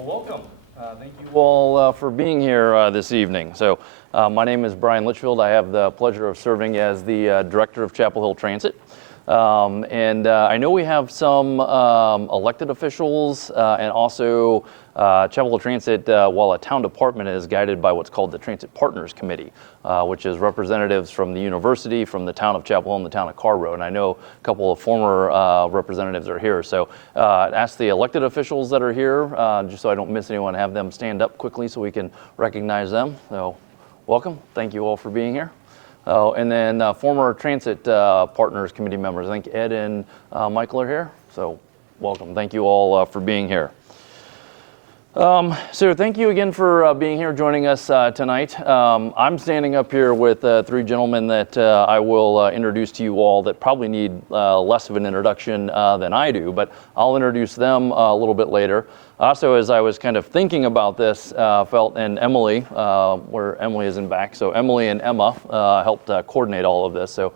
Well, welcome. Thank you all for being here this evening. So my name is Brian Litchfield. I have the pleasure of serving as the Director of Chapel Hill Transit. And I know we have some elected officials and also Chapel Hill Transit, while a town department, is guided by what's called the Transit Partners Committee, which is representatives from the university, from the town of Chapel Hill, and the town of Carrboro. And I know a couple of former representatives are here. So ask the elected officials that are here, just so I don't miss anyone, have them stand up quickly so we can recognize them. So welcome. Thank you all for being here. And then former Transit Partners Committee members, I think Ed and Michael are here. So welcome. Thank you all for being here. So thank you again for being here, joining us tonight. I'm standing up here with three gentlemen that I will introduce to you all that probably need less of an introduction than I do, but I'll introduce them a little bit later. Also, as I was kind of thinking about this, felt, and Emily, where Emily is in back, so Emily and Emma helped coordinate all of this. So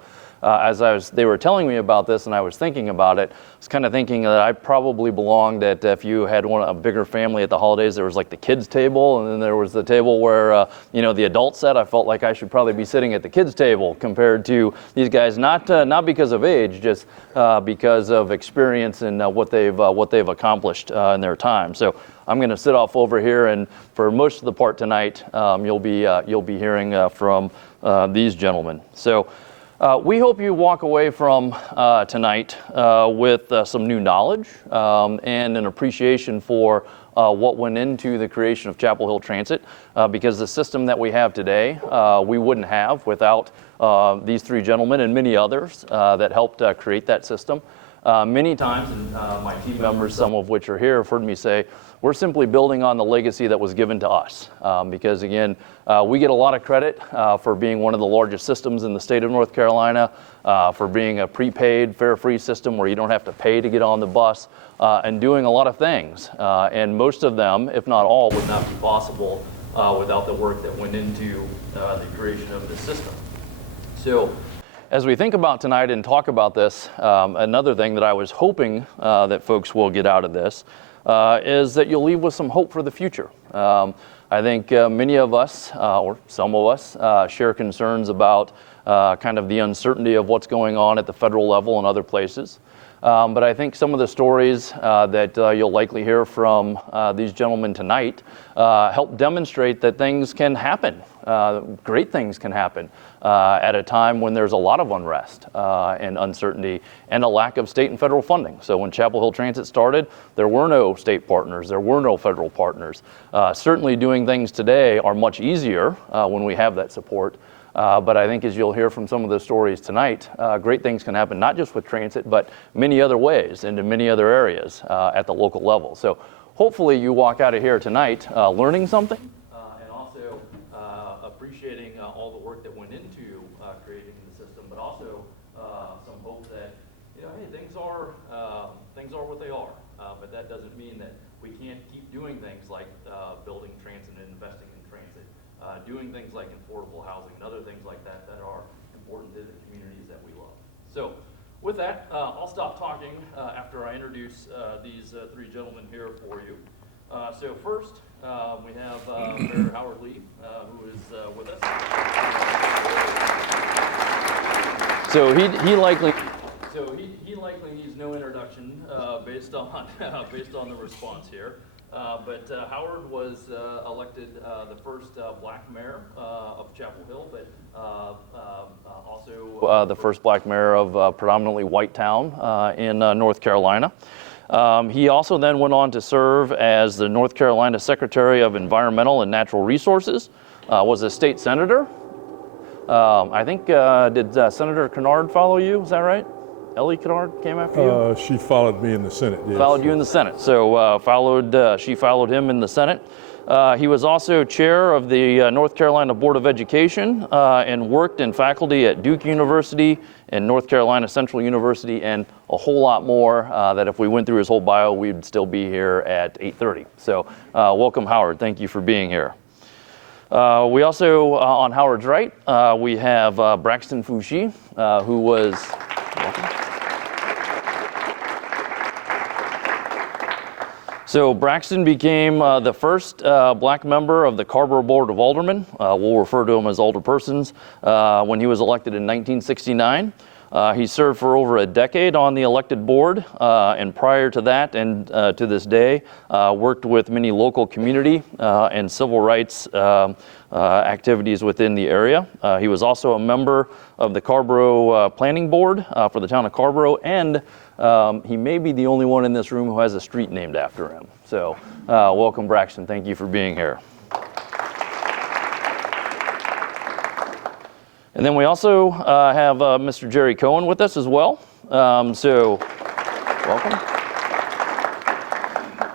they were telling me about this and I was thinking about it, I was kind of thinking that I probably belonged that if you had a bigger family at the holidays, there was like the kids table, and then there was the table where, the adults sat. I felt like I should probably be sitting at the kids table compared to these guys, not because of age, just because of experience and what they've accomplished in their time. So I'm going to sit off over here, and for most of the part tonight, you'll be hearing from these gentlemen. So we hope you walk away from tonight with some new knowledge and an appreciation for what went into the creation of Chapel Hill Transit, because the system that we have today, we wouldn't have without these three gentlemen and many others that helped create that system. Many times, and my team members, some of which are here, have heard me say, we're simply building on the legacy that was given to us. Because again, we get a lot of credit for being one of the largest systems in the state of North Carolina, for being a prepaid, fare-free system where you don't have to pay to get on the bus, and doing a lot of things. And most of them, if not all, would not be possible without the work that went into the creation of this system. So, as we think about tonight and talk about this, another thing that I was hoping that folks will get out of this is that you'll leave with some hope for the future. I think many of us, or some of us, share concerns about kind of the uncertainty of what's going on at the federal level and other places. But I think some of the stories that you'll likely hear from these gentlemen tonight help demonstrate that things can happen. Great things can happen at a time when there's a lot of unrest and uncertainty and a lack of state and federal funding. So when Chapel Hill Transit started, there were no state partners, there were no federal partners. Certainly doing things today are much easier when we have that support. But I think as you'll hear from some of the stories tonight, great things can happen, not just with transit, but many other ways and in many other areas at the local level. So hopefully you walk out of here tonight learning something and also appreciating all the work that went into creating the system, but also some hope that, hey, things are what they are. But that doesn't mean that we can't keep doing things like building transit and investing in transit. Doing things like affordable housing and other things like that that are important to the communities that we love. So with that, I'll stop talking after I introduce these three gentlemen here for you. So first, we have Mayor Howard Lee, who is with us. So he likely needs no introduction based on the response here. But Howard was elected the first black mayor of Chapel Hill, but also the first black mayor of a predominantly white town in North Carolina. He also then went on to serve as the North Carolina Secretary of Environmental and Natural Resources, was a state senator. I think, did Senator Kennard follow you? Is that right? Ellie Kennard came after you? She followed me in the Senate, yes. Followed you in the Senate. So she followed him in the Senate. He was also chair of the North Carolina Board of Education and worked in faculty at Duke University and North Carolina Central University and a whole lot more that if we went through his whole bio, we'd still be here at 8:30. So welcome, Howard. Thank you for being here. We also, on Howard's right, we have Braxton Foushee, who was... Welcome. So Braxton became the first black member of the Carrboro Board of Aldermen. We'll refer to him as alderpersons when he was elected in 1969. He served for over a decade on the elected board, and prior to that and to this day, worked with many local community and civil rights activities within the area. He was also a member of the Carrboro Planning Board for the town of Carrboro, and he may be the only one in this room who has a street named after him. So welcome, Braxton. Thank you for being here. And then we also have Mr. Gerry Cohen with us as well. So welcome.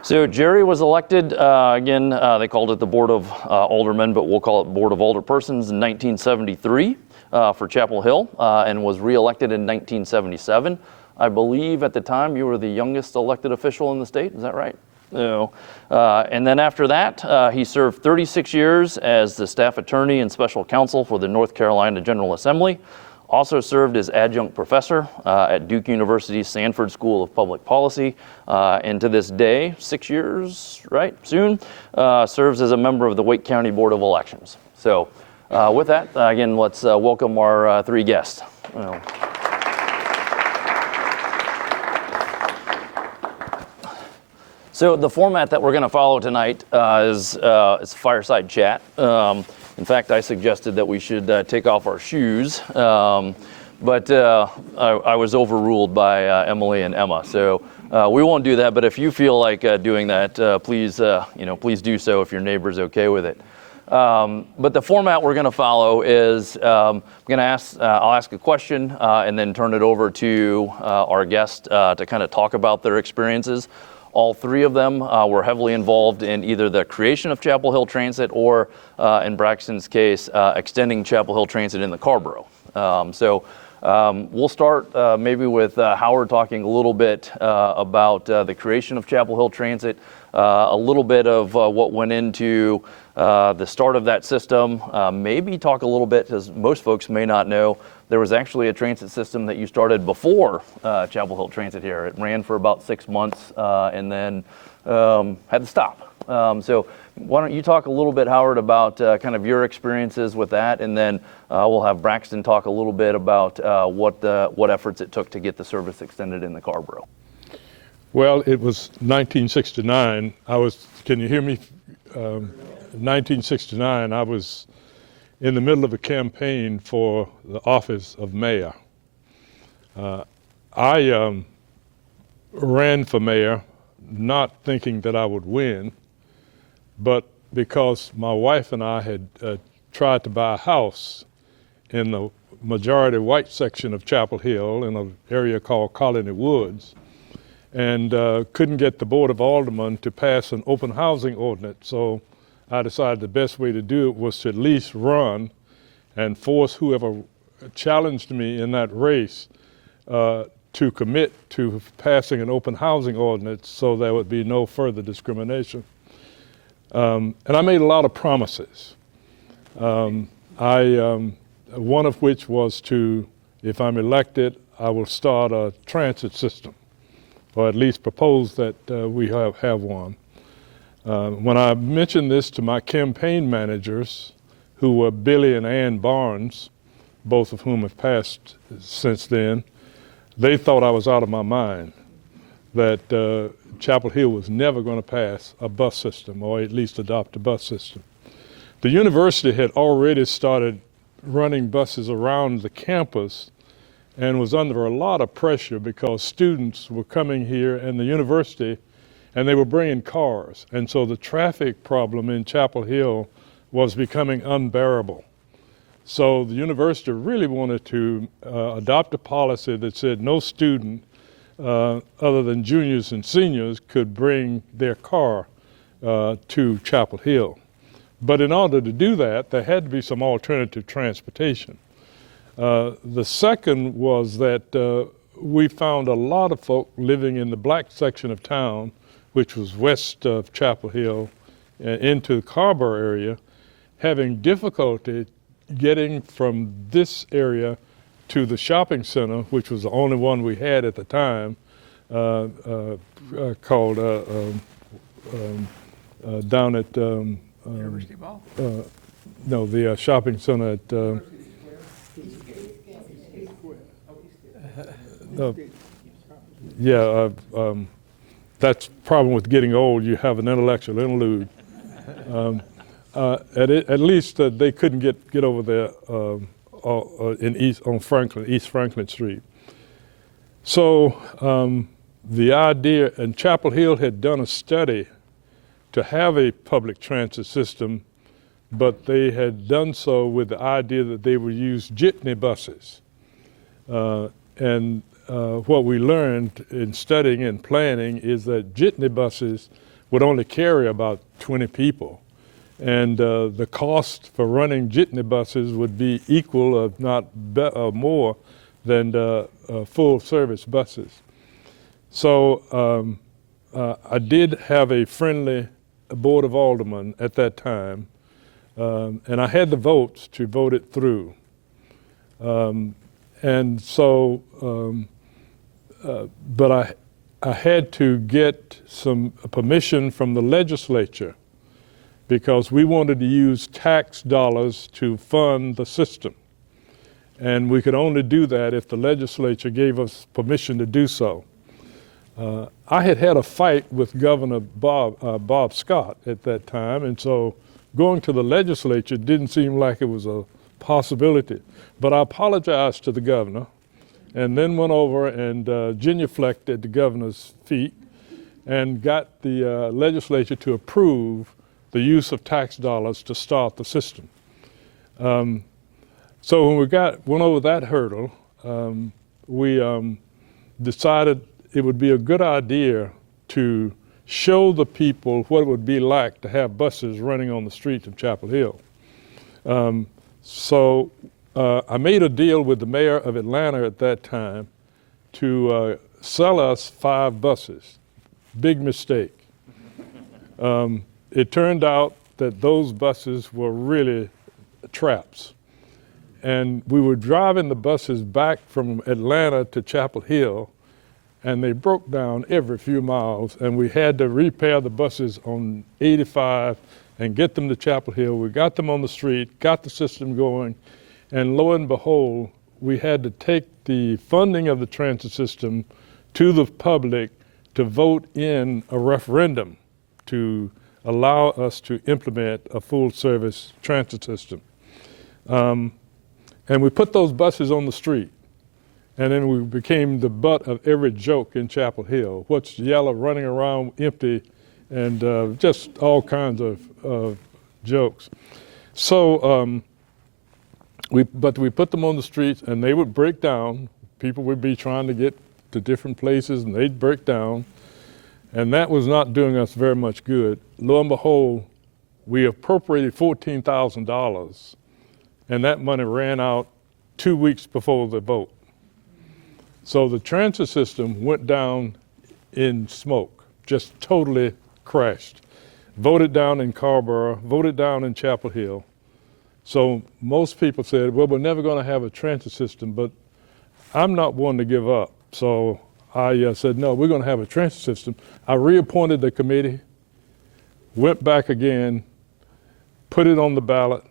So Gerry was elected, again, they called it the Board of Aldermen, but we'll call it Board of Alderpersons in 1973 for Chapel Hill, and was reelected in 1977. I believe at the time you were the youngest elected official in the state, is that right? No. And then after that, he served 36 years as the staff attorney and special counsel for the North Carolina General Assembly. Also served as adjunct professor at Duke University's Sanford School of Public Policy. And to this day, 6 years, right, soon, serves as a member of the Wake County Board of Elections. So with that, again, let's welcome our three guests. So the format that we're going to follow tonight is Fireside Chat. In fact, I suggested that we should take off our shoes, but I was overruled by Emily and Emma. So we won't do that. But if you feel like doing that, please, please do so if your neighbor's okay with it. But the format we're going to follow is I'm going to I'll ask a question and then turn it over to our guest to kind of talk about their experiences. All three of them were heavily involved in either the creation of Chapel Hill Transit or, in Braxton's case, extending Chapel Hill Transit in the Carrboro. So we'll start maybe with Howard talking a little bit about the creation of Chapel Hill Transit, a little bit of what went into the start of that system, maybe talk a little bit, because most folks may not know, there was actually a transit system that you started before Chapel Hill Transit here. It ran for about 6 months and then had to stop. So why don't you talk a little bit, Howard, about kind of your experiences with that, and then we'll have Braxton talk a little bit about what efforts it took to get the service extended in the Carrboro. Well, it was 1969. Can you hear me? 1969, I was in the middle of a campaign for the office of mayor. I ran for mayor not thinking that I would win, but because my wife and I had tried to buy a house in the majority white section of Chapel Hill in an area called Colony Woods, and couldn't get the Board of Aldermen to pass an open housing ordinance. So I decided the best way to do it was to at least run and force whoever challenged me in that race to commit to passing an open housing ordinance so there would be no further discrimination. And I made a lot of promises. One of which was to, if I'm elected, I will start a transit system, or at least propose that we have one. When I mentioned this to my campaign managers, who were Billy and Ann Barnes, both of whom have passed since then, they thought I was out of my mind, that Chapel Hill was never going to pass a bus system, or at least adopt a bus system. The university had already started running buses around the campus and was under a lot of pressure because students were coming here and the university, and they were bringing cars. And so the traffic problem in Chapel Hill was becoming unbearable. So the university really wanted to adopt a policy that said no student other than juniors and seniors could bring their car to Chapel Hill. But in order to do that, there had to be some alternative transportation. The second was that we found a lot of folk living in the black section of town, which was west of Chapel Hill into the Carrboro area, having difficulty getting from this area to the shopping center, which was the only one we had at the time, called down at University Mall? no, the shopping center at yeah. That's the problem with getting old. You have an intellectual interlude. At least they couldn't get over there in East Franklin Street. So the idea, and Chapel Hill had done a study to have a public transit system, but they had done so with the idea that they would use jitney buses. What we learned in studying and planning is that jitney buses would only carry about 20 people. And the cost for running jitney buses would be equal, if not more, than full service buses. So I did have a friendly board of aldermen at that time, and I had the votes to vote it through. But I had to get some permission from the legislature because we wanted to use tax dollars to fund the system. And we could only do that if the legislature gave us permission to do so. I had a fight with Governor Bob Scott at that time, and so going to the legislature didn't seem like it was a possibility. But I apologized to the governor and then went over and genuflected at the governor's feet and got the legislature to approve the use of tax dollars to start the system. So when we went over that hurdle, we decided it would be a good idea to show the people what it would be like to have buses running on the streets of Chapel Hill. So I made a deal with the mayor of Atlanta at that time to sell us 5 buses. Big mistake. It turned out that those buses were really traps. And we were driving the buses back from Atlanta to Chapel Hill, and they broke down every few miles, and we had to repair the buses on 85 and get them to Chapel Hill. We got them on the street, got the system going, and lo and behold, we had to take the funding of the transit system to the public to vote in a referendum to allow us to implement a full service transit system. And we put those buses on the street. And then we became the butt of every joke in Chapel Hill. What's yellow, running around empty, and just all kinds of jokes. So, but we put them on the streets and they would break down. People would be trying to get to different places and they'd break down. And that was not doing us very much good. Lo and behold, we appropriated $14,000 and that money ran out 2 weeks before the vote. So the transit system went down in smoke, just totally crashed. Voted down in Carrboro, voted down in Chapel Hill. So most people said, well, we're never going to have a transit system, but I'm not one to give up. So I said, no, we're going to have a transit system. I reappointed the committee, went back again, put it on the ballot,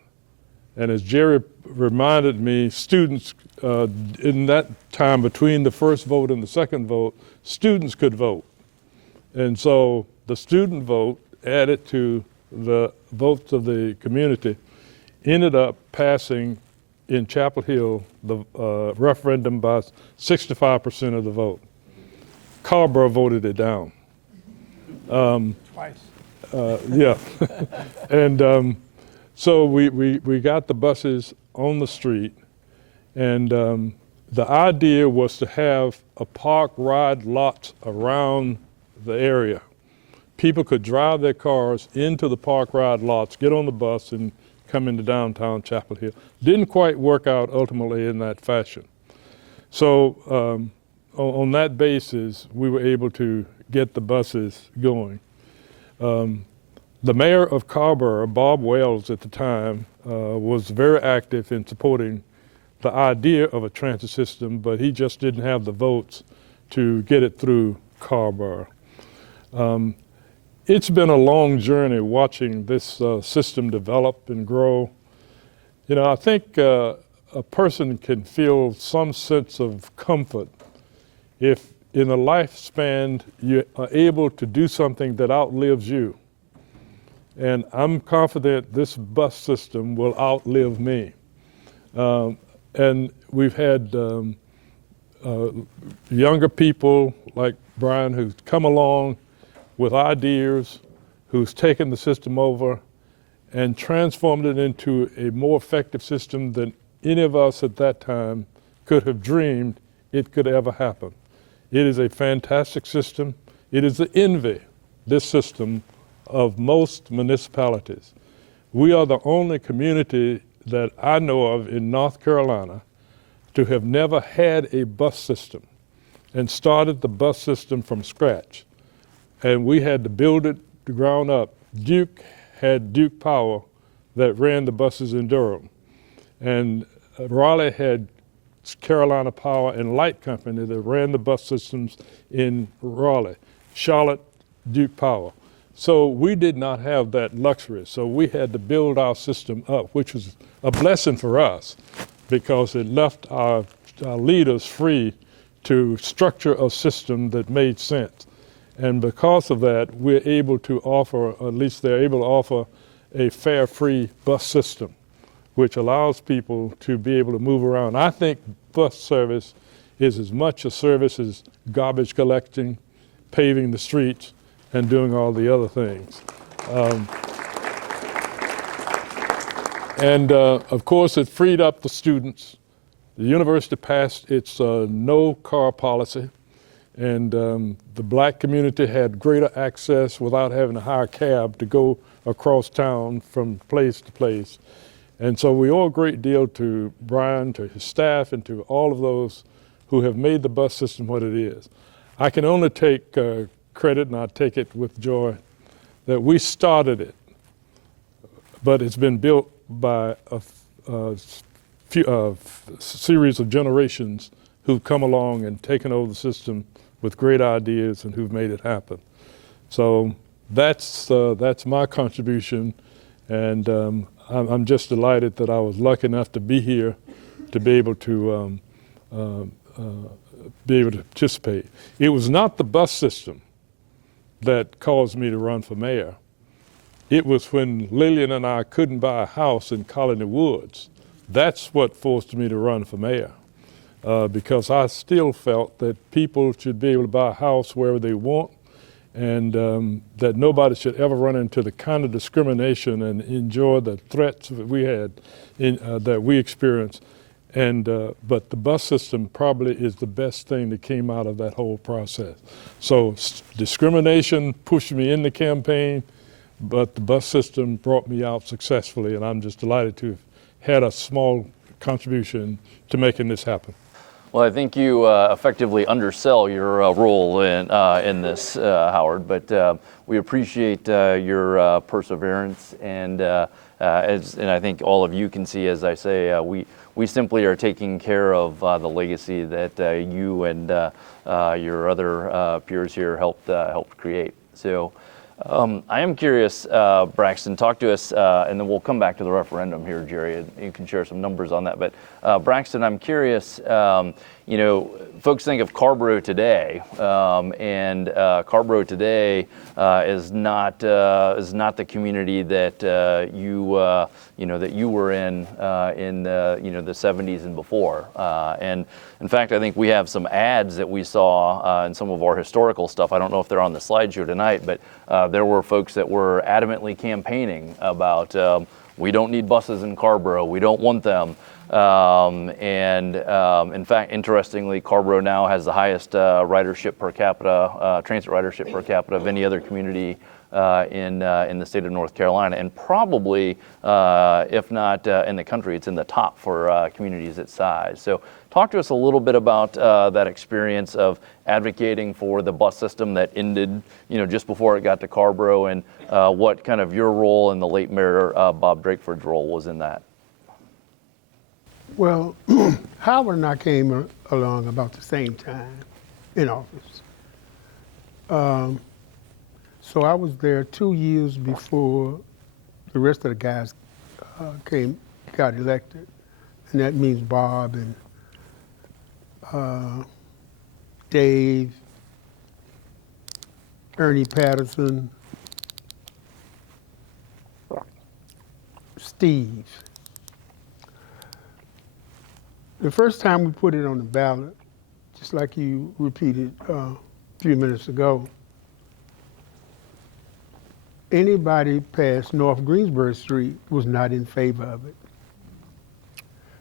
and as Gerry reminded me, students in that time between the first vote and the second vote, students could vote. And so the student vote added to the votes of the community ended up passing in Chapel Hill the referendum by 65% of the vote. Carrboro voted it down. Twice. Yeah. And so we got the buses on the street, and the idea was to have a park ride lots around the area. People could drive their cars into the park ride lots, get on the bus, and come into downtown Chapel Hill. Didn't quite work out ultimately in that fashion. So on that basis, we were able to get the buses going. The mayor of Carrboro, Bob Wells at the time, was very active in supporting the idea of a transit system, but he just didn't have the votes to get it through Carrboro. it's been a long journey watching this system develop and grow. You know, I think a person can feel some sense of comfort if in a lifespan you are able to do something that outlives you. And I'm confident this bus system will outlive me. And we've had younger people like Brian who's come along with ideas, who's taken the system over and transformed it into a more effective system than any of us at that time could have dreamed it could ever happen. It is a fantastic system. It is the envy, this system, of most municipalities. We are the only community that I know of in North Carolina to have never had a bus system and started the bus system from scratch. And we had to build it to ground up. Duke had Duke Power that ran the buses in Durham. And Raleigh had Carolina Power and Light Company that ran the bus systems in Raleigh. Charlotte, Duke Power. So we did not have that luxury. So we had to build our system up, which was a blessing for us because it left our leaders free to structure a system that made sense. And because of that, we're able to offer, at least they're able to offer, a fare-free bus system, which allows people to be able to move around. I think bus service is as much a service as garbage collecting, paving the streets, and doing all the other things. Of course, it freed up the students. The university passed its no car policy, and the black community had greater access without having to hire a cab to go across town from place to place. And so we owe a great deal to Brian, to his staff, and to all of those who have made the bus system what it is. I can only take credit, and I take it with joy, that we started it, but it's been built by a series of generations who've come along and taken over the system with great ideas and who've made it happen. So that's my contribution, and I'm just delighted that I was lucky enough to be here to be able to participate. It was not the bus system that caused me to run for mayor. It was when Lillian and I couldn't buy a house in Colony Woods. That's what forced me to run for mayor, because I still felt that people should be able to buy a house wherever they want, and that nobody should ever run into the kind of discrimination and enjoy the threats that we had, that we experienced. But the bus system probably is the best thing that came out of that whole process. So discrimination pushed me in the campaign, but the bus system brought me out successfully, and I'm just delighted to have had a small contribution to making this happen. Well, I think you effectively undersell your role in this, Howard, but we appreciate your perseverance, and I think all of you can see, as I say, we simply are taking care of the legacy that you and your other peers here helped create. So I am curious, Braxton, talk to us, and then we'll come back to the referendum here, Gerry, and you can share some numbers on that. But Braxton, I'm curious, folks think of Carrboro today, and Carrboro today is not the community that you were in the 70s and before. And in fact, I think we have some ads that we saw in some of our historical stuff. I don't know if they're on the slideshow tonight, but there were folks that were adamantly campaigning about we don't need buses in Carrboro, we don't want them. In fact, interestingly, Carrboro now has the highest ridership per capita, transit ridership per capita of any other community in the state of North Carolina, and probably, if not in the country, it's in the top for communities its size. So talk to us a little bit about that experience of advocating for the bus system that ended, just before it got to Carrboro, and what kind of your role and the late Mayor Bob Drakeford's role was in that. Well, Howard and I came along about the same time in office. So I was there 2 years before the rest of the guys got elected. And that means Bob and Dave, Ernie Patterson, Steve. The first time we put it on the ballot, just like you repeated a few minutes ago, anybody past North Greensboro Street was not in favor of it.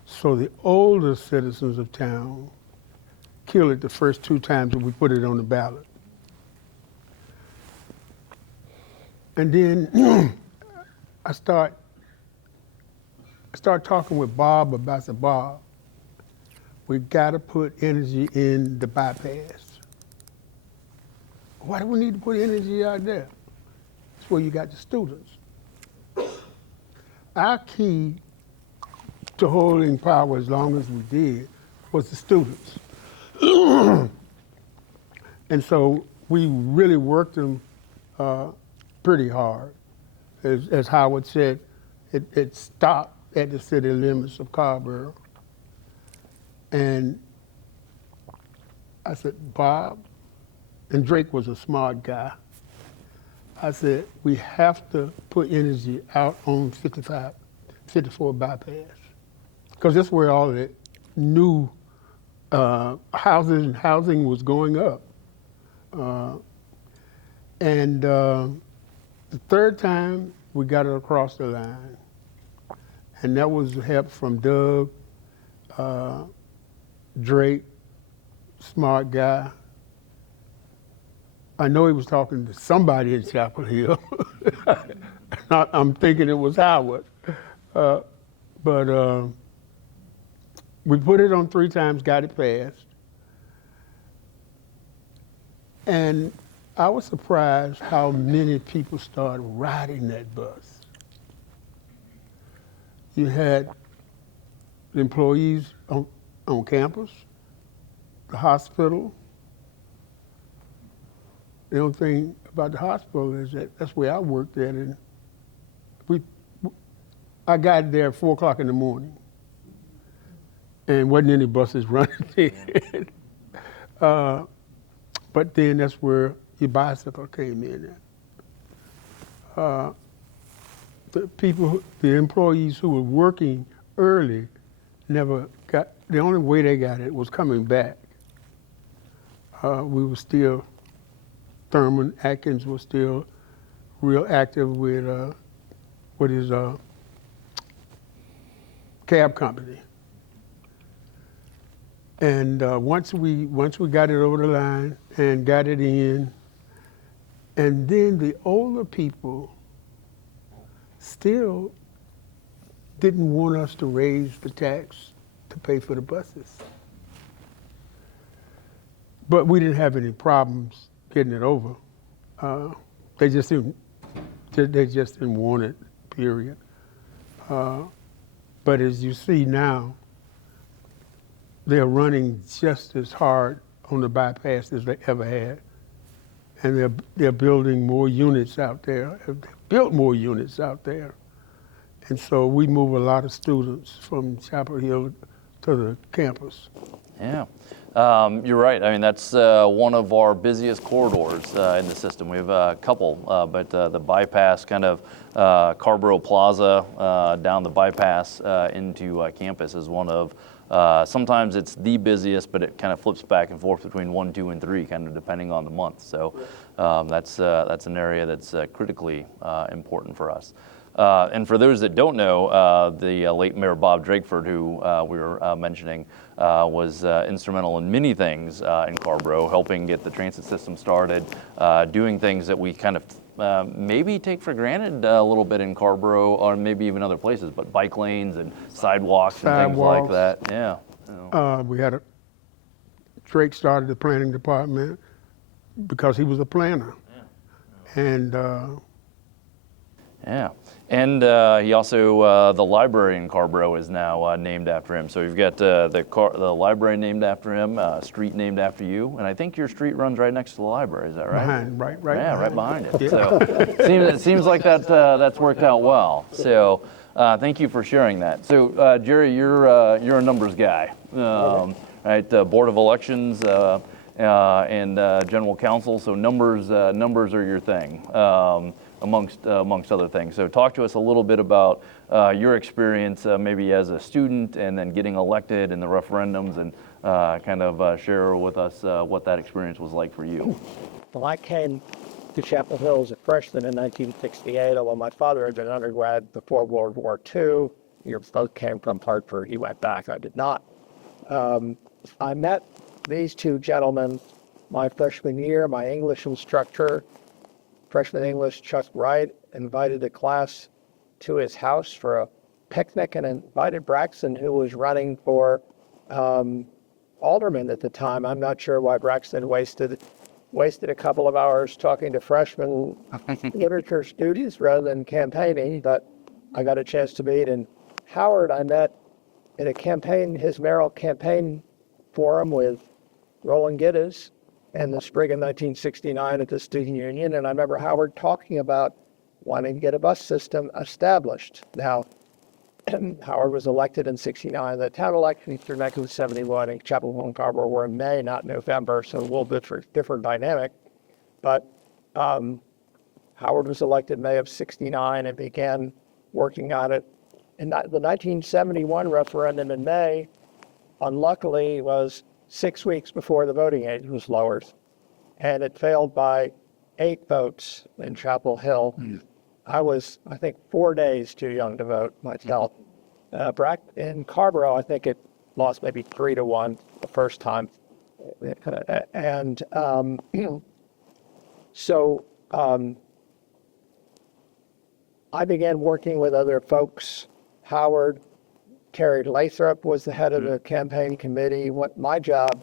So the older citizens of town killed it the first 2 times that we put it on the ballot. And then I start talking with Bob about the Bob. We gotta put energy in the bypass. Why do we need to put energy out there? That's where you got the students. Our key to holding power as long as we did was the students. And so we really worked them pretty hard. As Howard said, it stopped at the city limits of Carrboro. And I said, Bob, and Drake was a smart guy. I said, we have to put energy out on 54 bypass. Because that's where all the new housing was going up. And the third time, we got it across the line. And that was help from Doug, Drake, smart guy. I know he was talking to somebody in Chapel Hill. I'm thinking it was Howard. But we put it on 3 times, got it passed. And I was surprised how many people started riding that bus. You had the employees on campus, the hospital. The only thing about the hospital is that that's where I worked at, and I got there at 4 o'clock in the morning, and wasn't any buses running then. But then that's where your bicycle came in at. The employees who were working early never got, the only way they got it was coming back. We were still, Thurman Atkins was still real active with his cab company. And once we got it over the line and got it in, and then the older people still didn't want us to raise the tax to pay for the buses. But we didn't have any problems getting it over. They just didn't want it, period. But as you see now, they're running just as hard on the bypass as they ever had. And they're building more units out there. They've built more units out there. And so we move a lot of students from Chapel Hill to the campus. Yeah, you're right. I mean, that's one of our busiest corridors in the system. We have a couple, but the bypass, kind of Carrboro Plaza down the bypass into campus is one of, sometimes it's the busiest, but it kind of flips back and forth between 1, 2, and 3, kind of depending on the month. So that's an area that's critically important for us. And for those that don't know, the late Mayor Bob Drakeford, who we were mentioning, was instrumental in many things in Carrboro, helping get the transit system started, doing things that we kind of maybe take for granted a little bit in Carrboro, or maybe even other places, but bike lanes and sidewalks and things like that. Yeah. We had Drake started the planning department because he was a planner. Yeah. And Yeah, and he also the library in Carrboro is now named after him. So you've got the library named after him, street named after you, and I think your street runs right next to the library. Is that right? Behind, right Yeah, right behind. behind it. So it seems like that's worked out well. So thank you for sharing that. So Gerry, you're a numbers guy, right? Board of Elections and General Counsel. So numbers are your thing. Amongst other things. So talk to us a little bit about your experience maybe as a student and then getting elected and the referendums, and kind of share with us what that experience was like for you. Well, I came to Chapel Hill as a freshman in 1968, although my father had been an undergrad before World War II. We both came from Hartford. He went back. I did not. I met these two gentlemen my freshman year. My English instructor, freshman English, Chuck Wright, invited the class to his house for a picnic and invited Braxton, who was running for Alderman at the time. I'm not sure why Braxton wasted a couple of hours talking to freshman literature students rather than campaigning, but I got a chance to meet. And Howard I met at his mayoral campaign forum with Roland Gittes in the spring of 1969 at the student union, and I remember Howard talking about wanting to get a bus system established. Now, Howard was elected in 69. The town election for 1971 in Chapel Hill and Carrboro were in May, not November, so a little bit different dynamic. But Howard was elected May of 69 and began working on it. And the 1971 referendum in May, unluckily, was 6 weeks before the voting age was lowered, and it failed by 8 votes in Chapel Hill. I was, I think, 4 days too young to vote myself. In Carrboro, I think it lost maybe 3-1 the first time. And so I began working with other folks. Howard, Terry Lathrop was the head of the campaign committee. What my job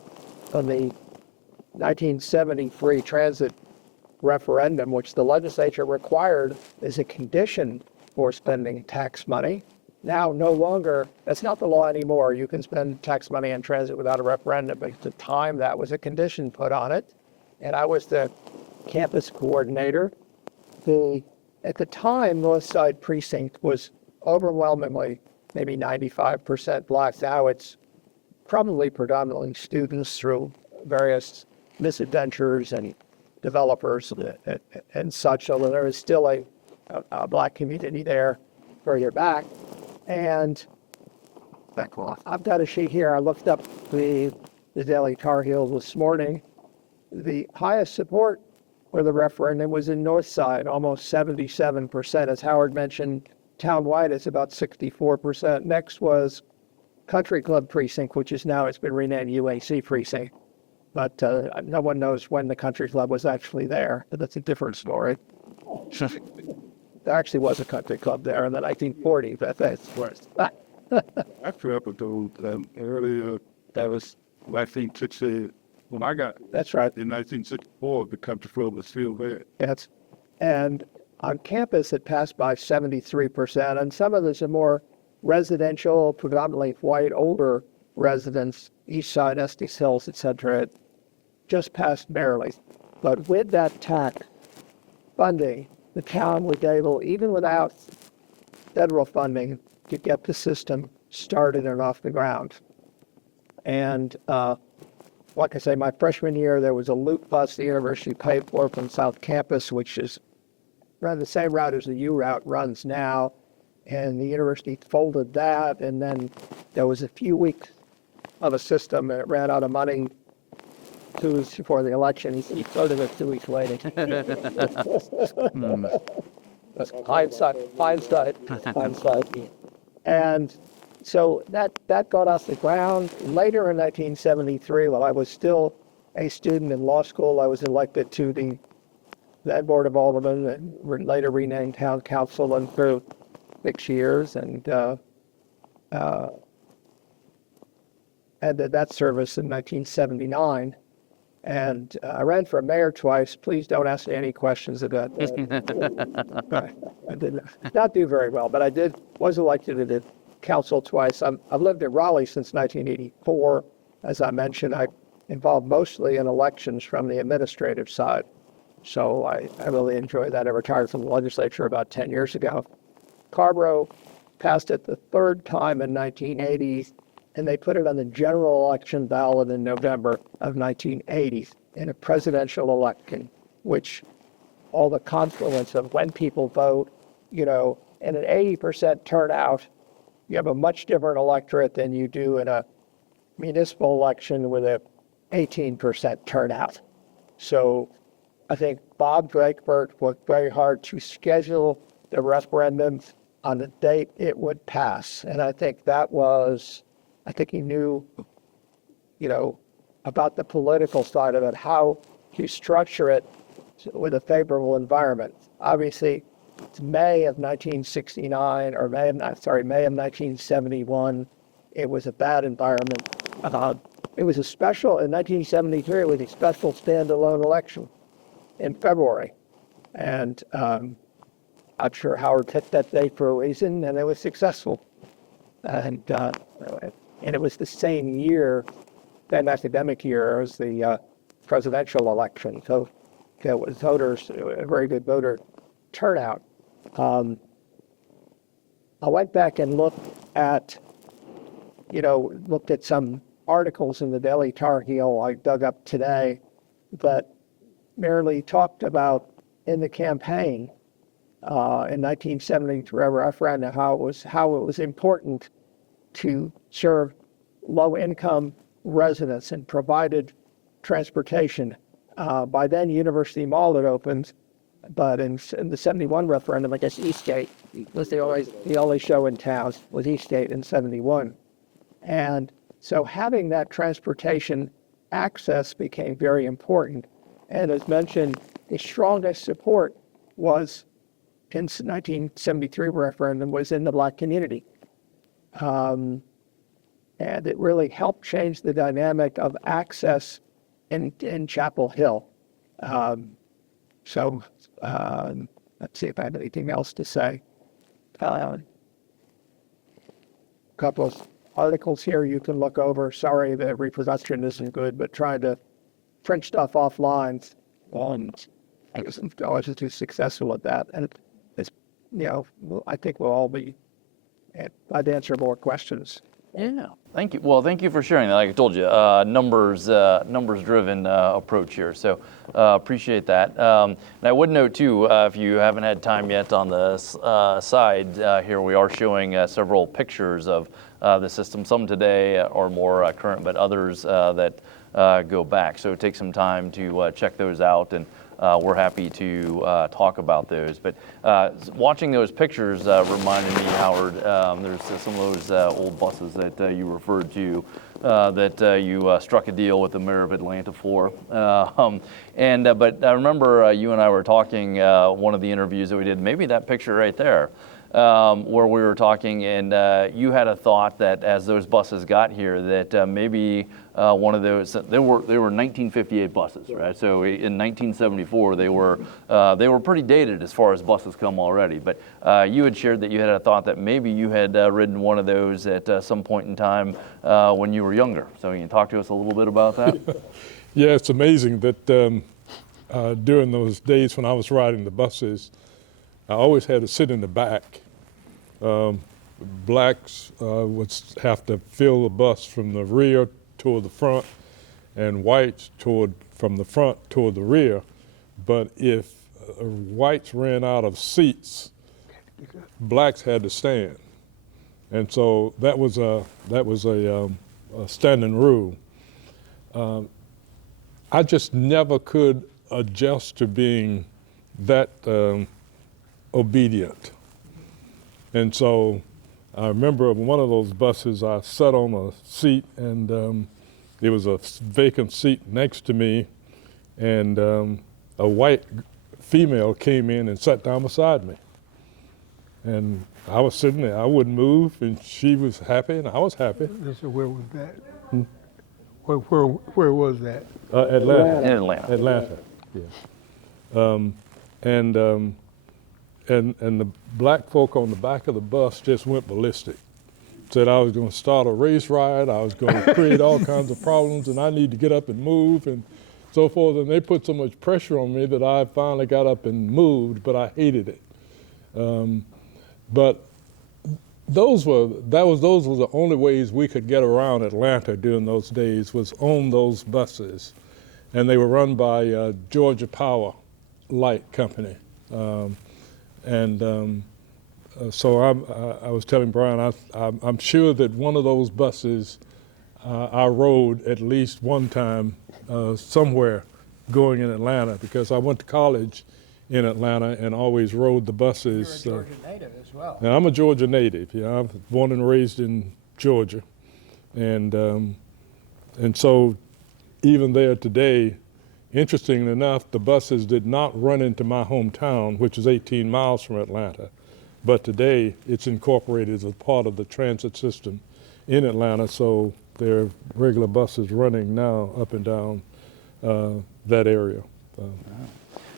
on the 1973 transit referendum, which the legislature required as a condition for spending tax money. Now, no longer, that's not the law anymore. You can spend tax money on transit without a referendum, but at the time that was a condition put on it. And I was the campus coordinator. At the time, North Side Precinct was overwhelmingly, maybe 95% Black. Now it's probably predominantly students through various misadventures and developers and such, although there is still a Black community there further back. And I've got a sheet here. I looked up the Daily Tar Heels this morning. The highest support for the referendum was in North Side, almost 77%. As Howard mentioned, townwide it's about 64%. Next was Country Club Precinct, which is now, it's been renamed UAC Precinct. But no one knows when the Country Club was actually there. But that's a different story. There actually was a country club there in the 1940s. That's worse. I traveled to earlier. That was 1960. When I got That's right. in 1964, the country club was still there. Yes. And on campus, it passed by 73%. And some of this are more residential, predominantly white, older residents, East Side, Estes Hills, etc. It just passed barely. But with that TAC funding, the town was able, even without federal funding, to get the system started and off the ground. And like I say, my freshman year, there was a loop bus the university paid for from South Campus, which is ran the same route as the U route runs now. And the university folded that, and then there was a few weeks of a system, and it ran out of money 2 weeks before the election. He floated it 2 weeks later. That's hindsight. And so that got off the ground. Later in 1973, while I was still a student in law school, I was elected to the then Board of Alderman, and later renamed Town Council, and through 6 years, and ended that service in 1979. And I ran for mayor twice. Please don't ask me any questions about that. I did not do very well, but was elected to the council twice. I've lived in Raleigh since 1984. As I mentioned, I involved mostly in elections from the administrative side. So I really enjoyed that. I retired from the legislature about 10 years ago. Carrboro passed it the third time in 1980, and they put it on the general election ballot in November of 1980 in a presidential election, which all the confluence of when people vote, and an 80% turnout, you have a much different electorate than you do in a municipal election with a 18% turnout. So I think Bob Drakeford worked very hard to schedule the referendum on the date it would pass. And I think he knew, about the political side of it, how to structure it with a favorable environment. Obviously, it's May of 1969, or May of 1971. It was a bad environment. It was in 1973, it was a special standalone election in February. And I'm sure Howard picked that day for a reason, and it was successful. And it was the same year, that academic year, as the presidential election. So it was a very good voter turnout. I went back and looked at some articles in the Daily Tar Heel I dug up today that merely talked about in the campaign in 1973 referendum how it was important to serve low-income residents and provided transportation. By then, University Mall had opened, but in the 71 referendum, I guess Eastgate was the only show in town, was Eastgate in 71. And so having that transportation access became very important. And as mentioned, the strongest support was in 1973 referendum was in the Black community. And it really helped change the dynamic of access in Chapel Hill. Let's see if I have anything else to say. A couple of articles here you can look over. Sorry, the reproduction isn't good, but trying to print stuff offline. I wasn't too successful at that. And it's, I think we'll all be glad to answer more questions. Yeah, thank you. Well, thank you for sharing that. Like I told you, numbers-driven approach here. So appreciate that. And I would note too, if you haven't had time yet on the side here, we are showing several pictures of the system. Some today are more current, but others that go back. So take some time to check those out, and we're happy to talk about those. But watching those pictures reminded me, Howard, there's some of those old buses that you referred to that you struck a deal with the mayor of Atlanta for. But I remember you and I were talking, one of the interviews that we did, maybe that picture right there, where we were talking, and you had a thought that as those buses got here, that maybe one of those, they were 1958 buses, right? So in 1974, they were pretty dated as far as buses come already. But you had shared that you had a thought that maybe you had ridden one of those at some point in time when you were younger. So you can talk to us a little bit about that? Yeah, it's amazing that during those days when I was riding the buses, I always had to sit in the back. Blacks would have to fill the bus from the rear toward the front, and whites from the front toward the rear. But if whites ran out of seats, blacks had to stand, and so that was a standing rule. I just never could adjust to being that obedient. And so I remember one of those buses, I sat on a seat, and there was a vacant seat next to me, and a white female came in and sat down beside me. And I was sitting there, I wouldn't move, and she was happy, and I was happy. So where was that? Where was that? Atlanta. In Atlanta. Atlanta, yeah. And the black folk on the back of the bus just went ballistic. Said I was going to start a race riot, I was going to create all kinds of problems, and I need to get up and move and so forth. And they put so much pressure on me that I finally got up and moved, but I hated it. But those were the only ways we could get around Atlanta during those days, was on those buses. And they were run by Georgia Power Light Company. So I was telling Brian, I'm sure that one of those buses I rode at least one time somewhere going in Atlanta, because I went to college in Atlanta and always rode the buses. You're a Georgia native as well. And I'm a Georgia native. Yeah, I'm born and raised in Georgia, and so even there today, interestingly enough, the buses did not run into my hometown, which is 18 miles from Atlanta. But today, it's incorporated as a part of the transit system in Atlanta, so there are regular buses running now up and down that area.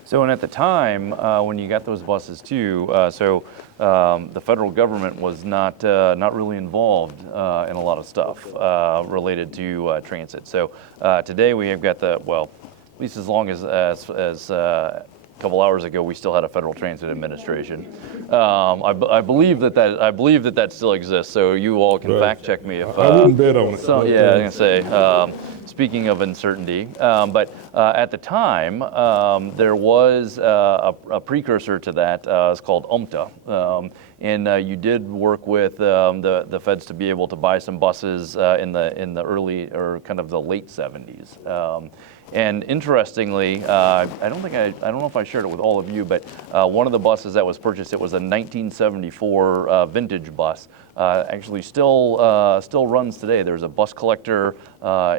So, and at the time, when you got those buses too, the federal government was not really involved in a lot of stuff related to transit. So today we have got at least as long as a couple hours ago, we still had a Federal Transit Administration. I believe that still exists. So you all can fact check me if I wouldn't bet on it. So, yeah, I was gonna say. Speaking of uncertainty, but at the time there was a precursor to that. It's called UMTA, and you did work with the feds to be able to buy some buses in the early or kind of the late 70s. And interestingly, I don't know if I shared it with all of you, but one of the buses that was purchased, it was a 1974 vintage bus. Actually, still runs today. There's a bus collector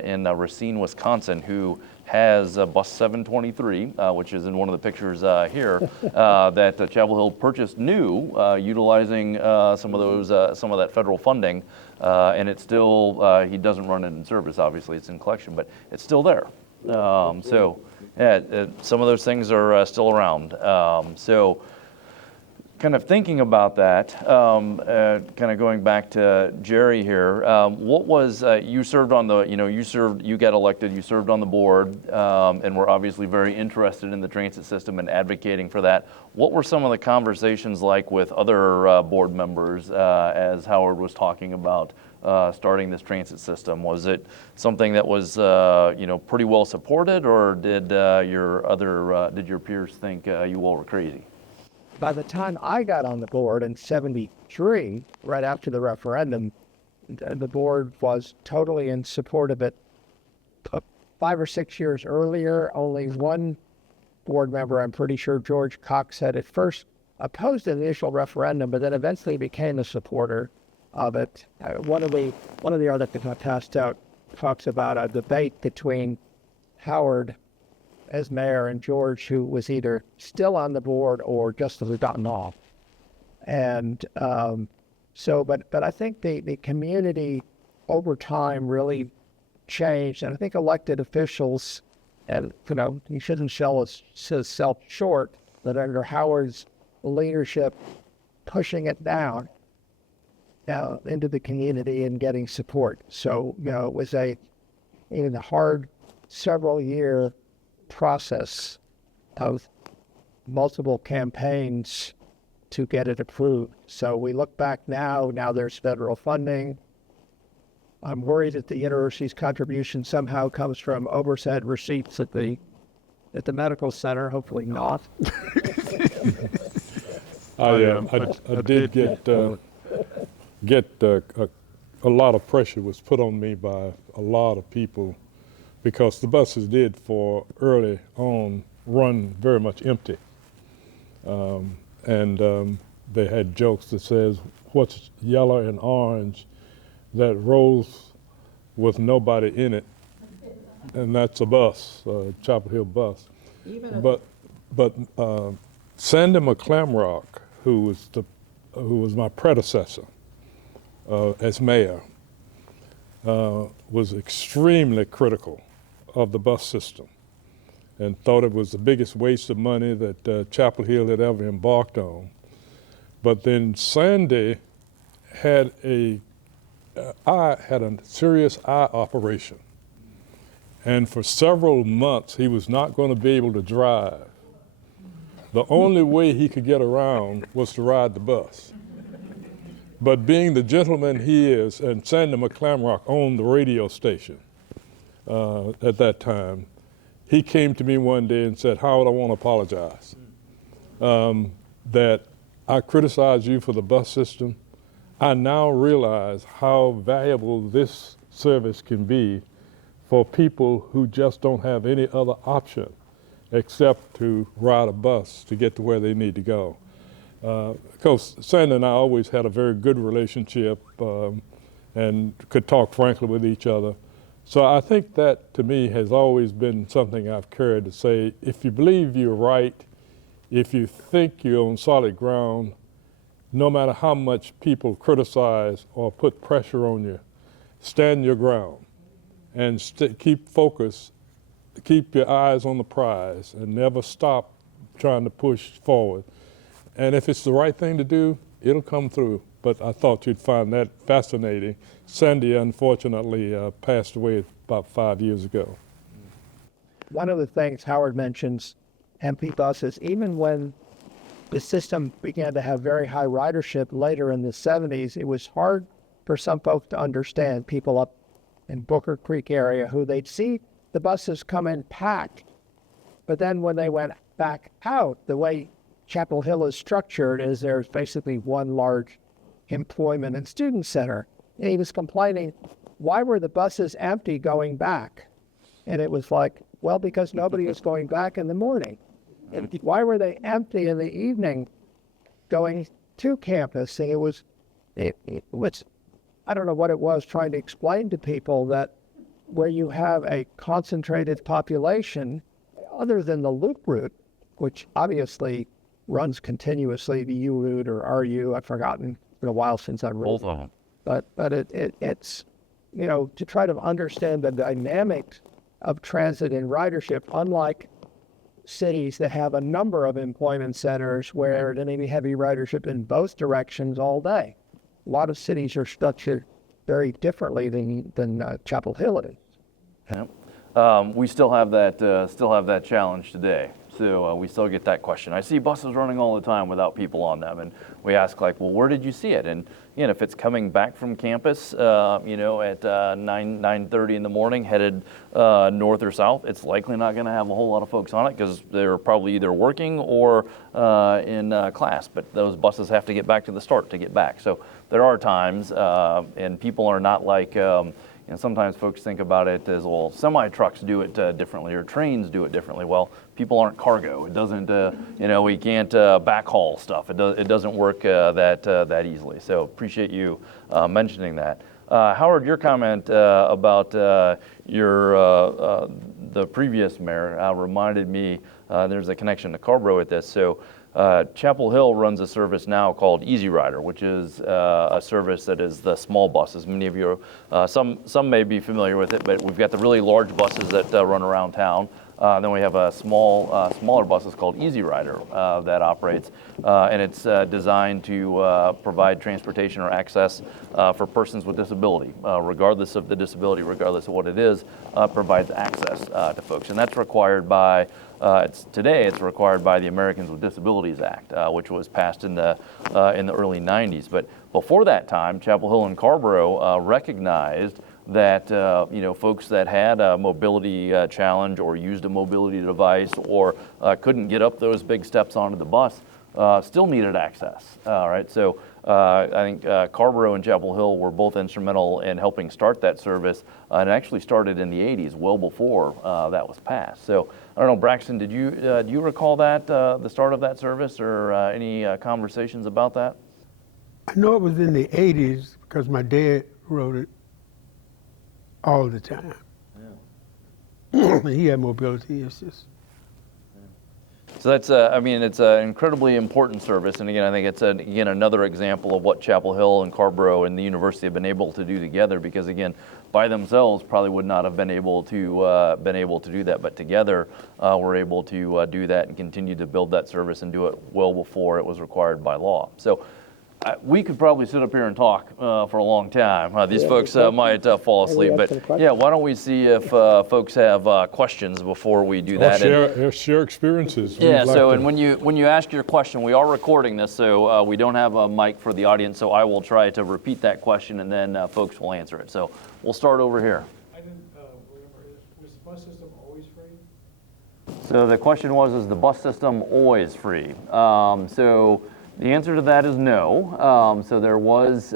in Racine, Wisconsin, who has bus 723, which is in one of the pictures here, that Chapel Hill purchased new, utilizing some of that federal funding, and it's still he doesn't run it in service. Obviously, it's in collection, but it's still there. So, yeah, some of those things are still around. So, kind of thinking about that, kind of going back to Gerry here, what was, you served on the, you got elected, you served on the board, and were obviously very interested in the transit system and advocating for that. What were some of the conversations like with other board members as Howard was talking about starting this transit system? Was it something that was, pretty well supported, or did your peers think you all were crazy? By the time I got on the board in '73, right after the referendum, the board was totally in support of it. 5 or 6 years earlier, only one board member, I'm pretty sure George Cox, had at first opposed the initial referendum, but then eventually became a supporter of it. One of the articles I passed out talks about a debate between Howard as mayor and George, who was either still on the board or just had gotten off. And but I think the community over time really changed, and I think elected officials, and he shouldn't sell himself short, that under Howard's leadership, pushing it down into the community and getting support. So it was a hard several-year process of multiple campaigns to get it approved. So we look back now there's federal funding. I'm worried that the university's contribution somehow comes from oversight receipts at the medical center. Hopefully not. I did get a lot of pressure was put on me by a lot of people, because the buses did for early on run very much empty. And they had jokes that says, what's yellow and orange that rolls with nobody in it? And that's a bus, a Chapel Hill bus. But Sandy McClamrock, who was my predecessor as mayor, was extremely critical of the bus system and thought it was the biggest waste of money that Chapel Hill had ever embarked on. But then Sandy had a serious eye operation. And for several months, he was not going to be able to drive. The only way he could get around was to ride the bus. But being the gentleman he is, and Sandy McClamrock owned the radio station at that time, he came to me one day and said, "Howard, I want to apologize that I criticized you for the bus system. I now realize how valuable this service can be for people who just don't have any other option except to ride a bus to get to where they need to go." Because Sandy and I always had a very good relationship and could talk frankly with each other. So I think that, to me, has always been something I've carried to say, if you believe you're right, if you think you're on solid ground, no matter how much people criticize or put pressure on you, stand your ground and keep focused, keep your eyes on the prize, and never stop trying to push forward. And if it's the right thing to do, it'll come through. But I thought you'd find that fascinating. Sandy, unfortunately, passed away about 5 years ago. One of the things Howard mentions, MP buses, even when the system began to have very high ridership later in the 70s, it was hard for some folks to understand, people up in Booker Creek area, who they'd see the buses come in packed. But then when they went back out, the way Chapel Hill is structured is there's basically one large employment and student center. And he was complaining, why were the buses empty going back? And it was like, well, because nobody was going back in the morning. And why were they empty in the evening going to campus? And it was, I don't know what it was, trying to explain to people that where you have a concentrated population, other than the loop route, which obviously runs continuously, the U route or RU, I've forgotten, it's been a while since I've Both of them. but it's, you know, to try to understand the dynamics of transit and ridership, unlike cities that have a number of employment centers where there may be heavy ridership in both directions all day. A lot of cities are structured very differently than Chapel Hill is. Yeah. We still have that challenge today. So we still get that question. I see buses running all the time without people on them, and we ask, like, well, where did you see it? And if it's coming back from campus, at 9:30 in the morning, headed north or south, it's likely not going to have a whole lot of folks on it because they're probably either working or in class. But those buses have to get back to the start to get back. So there are times, and people are not like. Sometimes folks think about it as, well, semi-trucks do it differently or trains do it differently. Well, people aren't cargo. It doesn't, we can't backhaul stuff. It doesn't work that easily. So appreciate you mentioning that. Howard, your comment about the previous mayor reminded me there's a connection to Carrboro with this. So Chapel Hill runs a service now called Easy Rider, which is a service that is the small buses. Many of you, some may be familiar with it, but we've got the really large buses that run around town. Then we have a smaller buses called Easy Rider that operates, and it's designed to provide transportation or access for persons with disability, regardless of the disability, regardless of what it is, provides access to folks, and that's required by. Today, it's required by the Americans with Disabilities Act, which was passed in the early 90s. But before that time, Chapel Hill and Carrboro recognized that folks that had a mobility challenge or used a mobility device or couldn't get up those big steps onto the bus still needed access. All right, so I think Carrboro and Chapel Hill were both instrumental in helping start that service, and it actually started in the 80s, well before that was passed. So I don't know, Braxton, do you recall that the start of that service or any conversations about that? I know it was in the 80s because my dad wrote it all the time. Yeah. He had mobility issues. So that's, I mean, it's an incredibly important service. And again, I think it's, again, another example of what Chapel Hill and Carrboro and the university have been able to do together, because again, by themselves probably would not have been able to do that. But together, we're able to do that and continue to build that service and do it well before it was required by law. So we could probably sit up here and talk for a long time. These folks might fall asleep, but yeah, why don't we see if folks have questions before we do that? Share experiences. Yeah. So, and when you ask your question, we are recording this, so we don't have a mic for the audience. So I will try to repeat that question, and then folks will answer it. So we'll start over here. I didn't remember. Was the bus system always free? So the question was, is the bus system always free? So the answer to that is no. So there was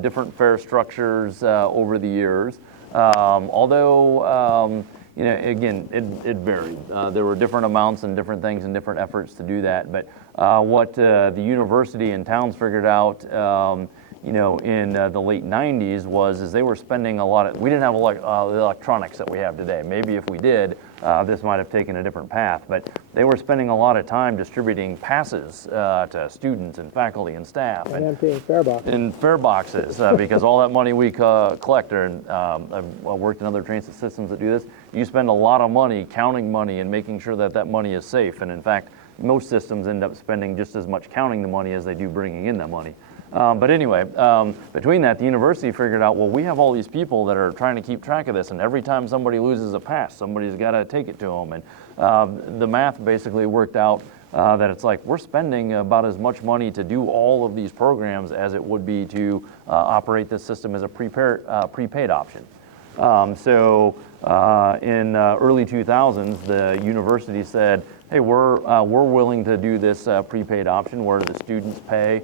different fare structures over the years, although you know, again, it varied. There were different amounts and different things and different efforts to do that. But what the university and towns figured out, you know, in the late 90s is they were spending a lot of, we didn't have the electronics that we have today. Maybe if we did, this might have taken a different path, but they were spending a lot of time distributing passes to students and faculty and staff. And emptying fare boxes. In fare boxes, because all that money we collect, and I've worked in other transit systems that do this, you spend a lot of money counting money and making sure that that money is safe. And in fact, most systems end up spending just as much counting the money as they do bringing in that money. But anyway, between that, the university figured out, well, we have all these people that are trying to keep track of this, and every time somebody loses a pass, somebody's got to take it to them. And the math basically worked out that it's like we're spending about as much money to do all of these programs as it would be to operate this system as a prepaid option. So in early 2000s, the university said, hey, we're willing to do this prepaid option where the students pay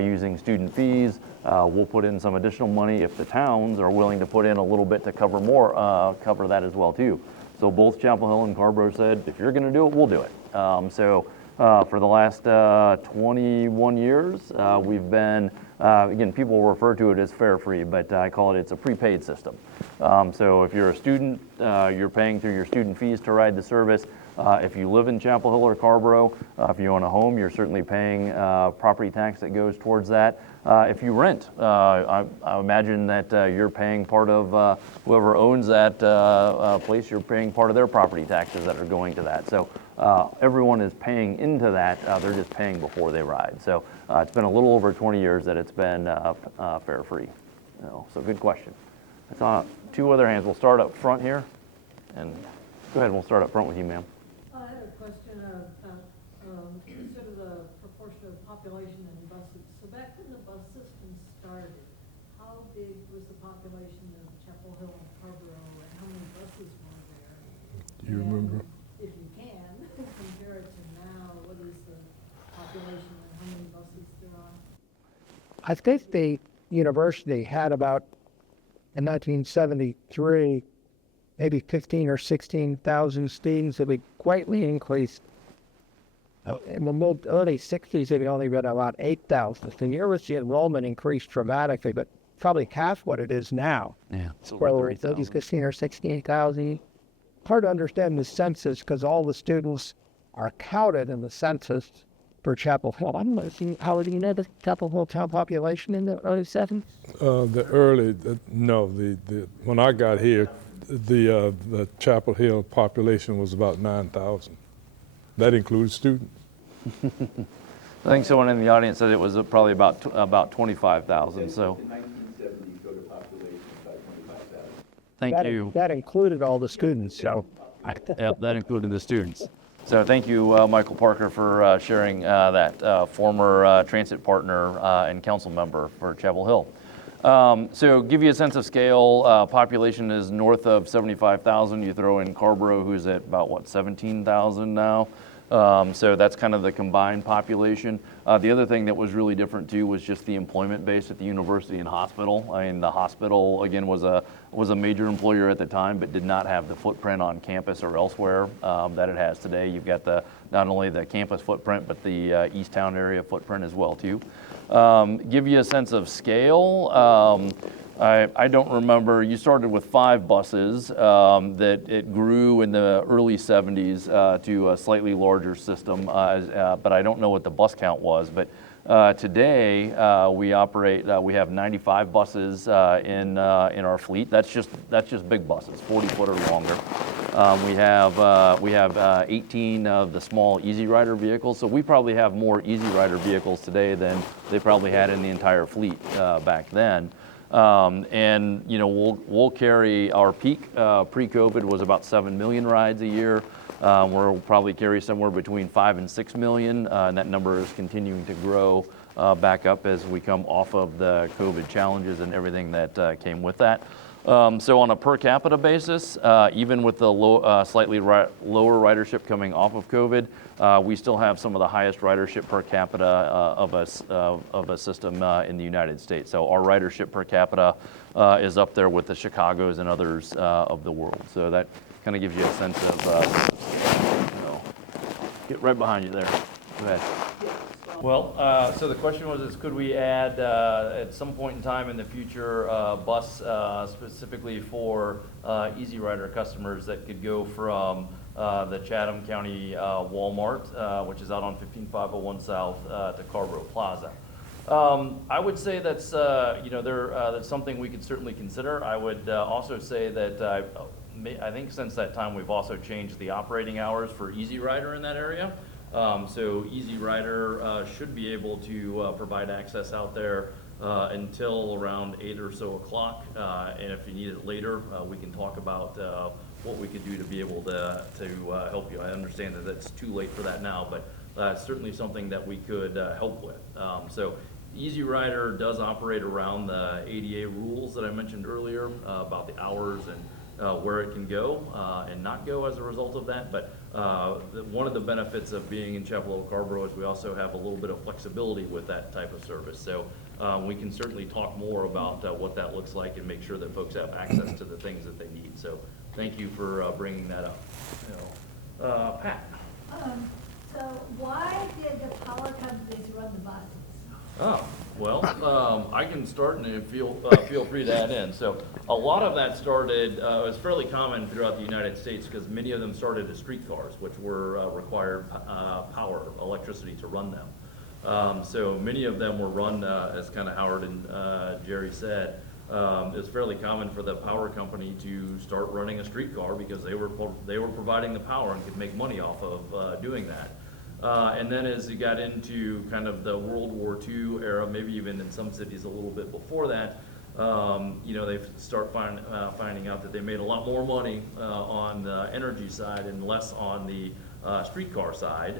using student fees. We'll put in some additional money if the towns are willing to put in a little bit to cover that as well too. So both Chapel Hill and Carrboro said, if you're going to do it, we'll do it. So for the last 21 years, we've been, again, people refer to it as fare free, but I call it's a prepaid system. So if you're a student, you're paying through your student fees to ride the service. If you live in Chapel Hill or Carrboro, if you own a home, you're certainly paying property tax that goes towards that. If you rent, I imagine that you're paying part of whoever owns that place, you're paying part of their property taxes that are going to that. So everyone is paying into that. They're just paying before they ride. So it's been a little over 20 years that it's been fare free. So good question. That's two other hands. We'll start up front here. And go ahead, we'll start up front with you, ma'am. I had a question of consider the proportion of population in buses. So back when the bus system started, how big was the population of Chapel Hill and Carrboro, and how many buses were there? Do you remember? If you can, compare it to now, what is the population and how many buses there are? I think the university had about, in 1973, maybe 15 or 16,000 students. That we greatly increased. In the early 60s, it had only been about 8,000. The university enrollment increased dramatically, but probably half what it is now. Yeah. Whether it's 15 or 16,000. Hard to understand the census because all the students are counted in the census for Chapel Hill. I don't know, how do you know the Chapel Hill town population in the early 70s? When I got here, the Chapel Hill population was about 9,000. That includes students. I think someone in the audience said it was probably about 25,000. So In 1970, total population about 25,000. thank you. That included all the students, so. Yep, that included the students. So thank you, Michael Parker, for sharing that, former transit partner and council member for Chapel Hill. So give you a sense of scale, population is north of 75,000. You throw in Carrboro, who's at about, 17,000 now. So that's kind of the combined population. The other thing that was really different too was just the employment base at the university and hospital. I mean, the hospital again was a major employer at the time, but did not have the footprint on campus or elsewhere that it has today. You've got not only the campus footprint, but the East Town area footprint as well too. Give you a sense of scale. I don't remember. You started with 5 buses. That it grew in the early 70s to a slightly larger system, but I don't know what the bus count was. But today we have 95 buses in our fleet. That's just big buses, 40-foot or longer. We have 18 of the small Easy Rider vehicles. So we probably have more Easy Rider vehicles today than they probably had in the entire fleet back then. And we'll carry our peak pre-COVID was about 7 million rides a year. We'll probably carry somewhere between 5 and 6 million, and that number is continuing to grow back up as we come off of the COVID challenges and everything that came with that. So on a per capita basis, even with the slightly lower ridership coming off of COVID, we still have some of the highest ridership per capita of a system in the United States. So our ridership per capita is up there with the Chicagos and others of the world. So that kind of gives you a sense of, get right behind you there. Go ahead. Well, so the question was, could we add at some point in time in the future bus specifically for Easy Rider customers that could go from the Chatham County Walmart, which is out on 15501 South, to Carrboro Plaza? I would say that's that's something we could certainly consider. I would also say that I think since that time we've also changed the operating hours for Easy Rider in that area. So Easy Rider should be able to provide access out there until around 8 or so o'clock. And if you need it later, we can talk about what we could do to be able to help you. I understand that it's too late for that now, but it's certainly something that we could help with. So Easy Rider does operate around the ADA rules that I mentioned earlier about the hours and where it can go and not go as a result of that. But one of the benefits of being in Chapel Hill Carrboro is we also have a little bit of flexibility with that type of service. So we can certainly talk more about what that looks like and make sure that folks have access to the things that they need. So thank you for bringing that up. Pat. So why did the power companies run the buses? Oh, well, I can start and feel free to add in. So a lot of that started, it was fairly common throughout the United States because many of them started as streetcars, which were required electricity to run them. So many of them were run, as kind of Howard and Gerry said, it's fairly common for the power company to start running a streetcar because they were providing the power and could make money off of doing that. And then as you got into kind of the World War II era, maybe even in some cities a little bit before that, they start finding out that they made a lot more money on the energy side and less on the streetcar side.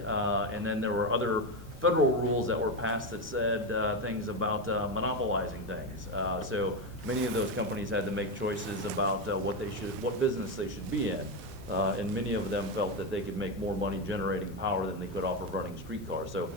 And then there were other federal rules that were passed that said things about monopolizing things. So many of those companies had to make choices about what business they should be in. And many of them felt that they could make more money generating power than they could off of running streetcars. So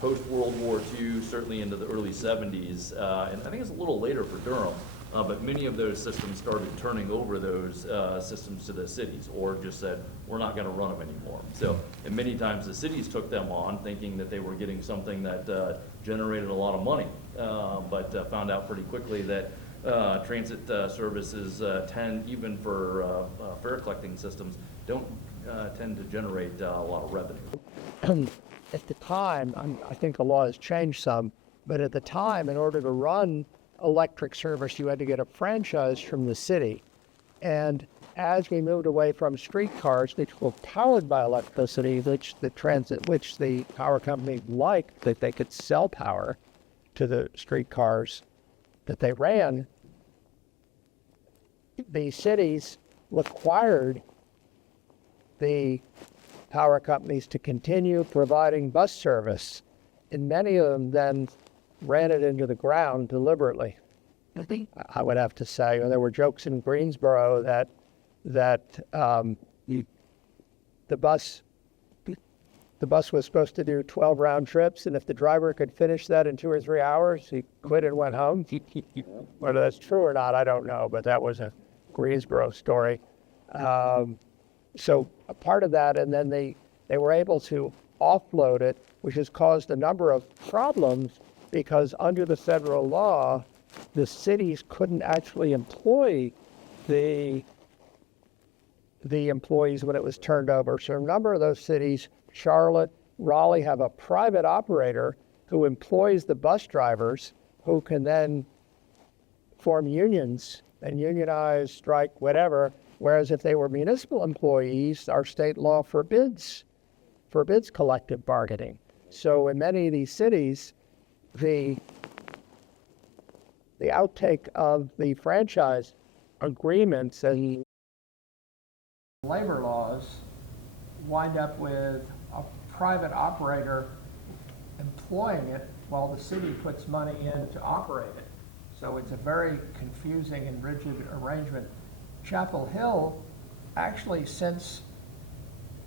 post-World War II, certainly into the early 70s, and I think it's a little later for Durham, but many of those systems started turning over those systems to the cities or just said, we're not going to run them anymore. So, and many times the cities took them on thinking that they were getting something that generated a lot of money, but found out pretty quickly that transit services tend, even for fare collecting systems, don't tend to generate a lot of revenue. At the time, I think the law has changed some, but at the time, in order to run electric service, you had to get a franchise from the city. And as we moved away from streetcars, which were powered by electricity, which the power company liked, that they could sell power to the streetcars that they ran, the cities required the power companies to continue providing bus service, and many of them then ran it into the ground deliberately. I would have to say, there were jokes in Greensboro that the bus was supposed to do 12 round trips, and if the driver could finish that in 2 or 3 hours, he quit and went home. Whether that's true or not, I don't know, but that was a Greensboro story. So a part of that, and then they were able to offload it, which has caused a number of problems because under the federal law, the cities couldn't actually employ the employees when it was turned over. So a number of those cities, Charlotte, Raleigh, have a private operator who employs the bus drivers, who can then form unions and unionize, strike, whatever. Whereas if they were municipal employees, our state law forbids collective bargaining. So in many of these cities, the outtake of the franchise agreements and labor laws wind up with a private operator employing it while the city puts money in to operate it. So it's a very confusing and rigid arrangement. Chapel Hill, actually, since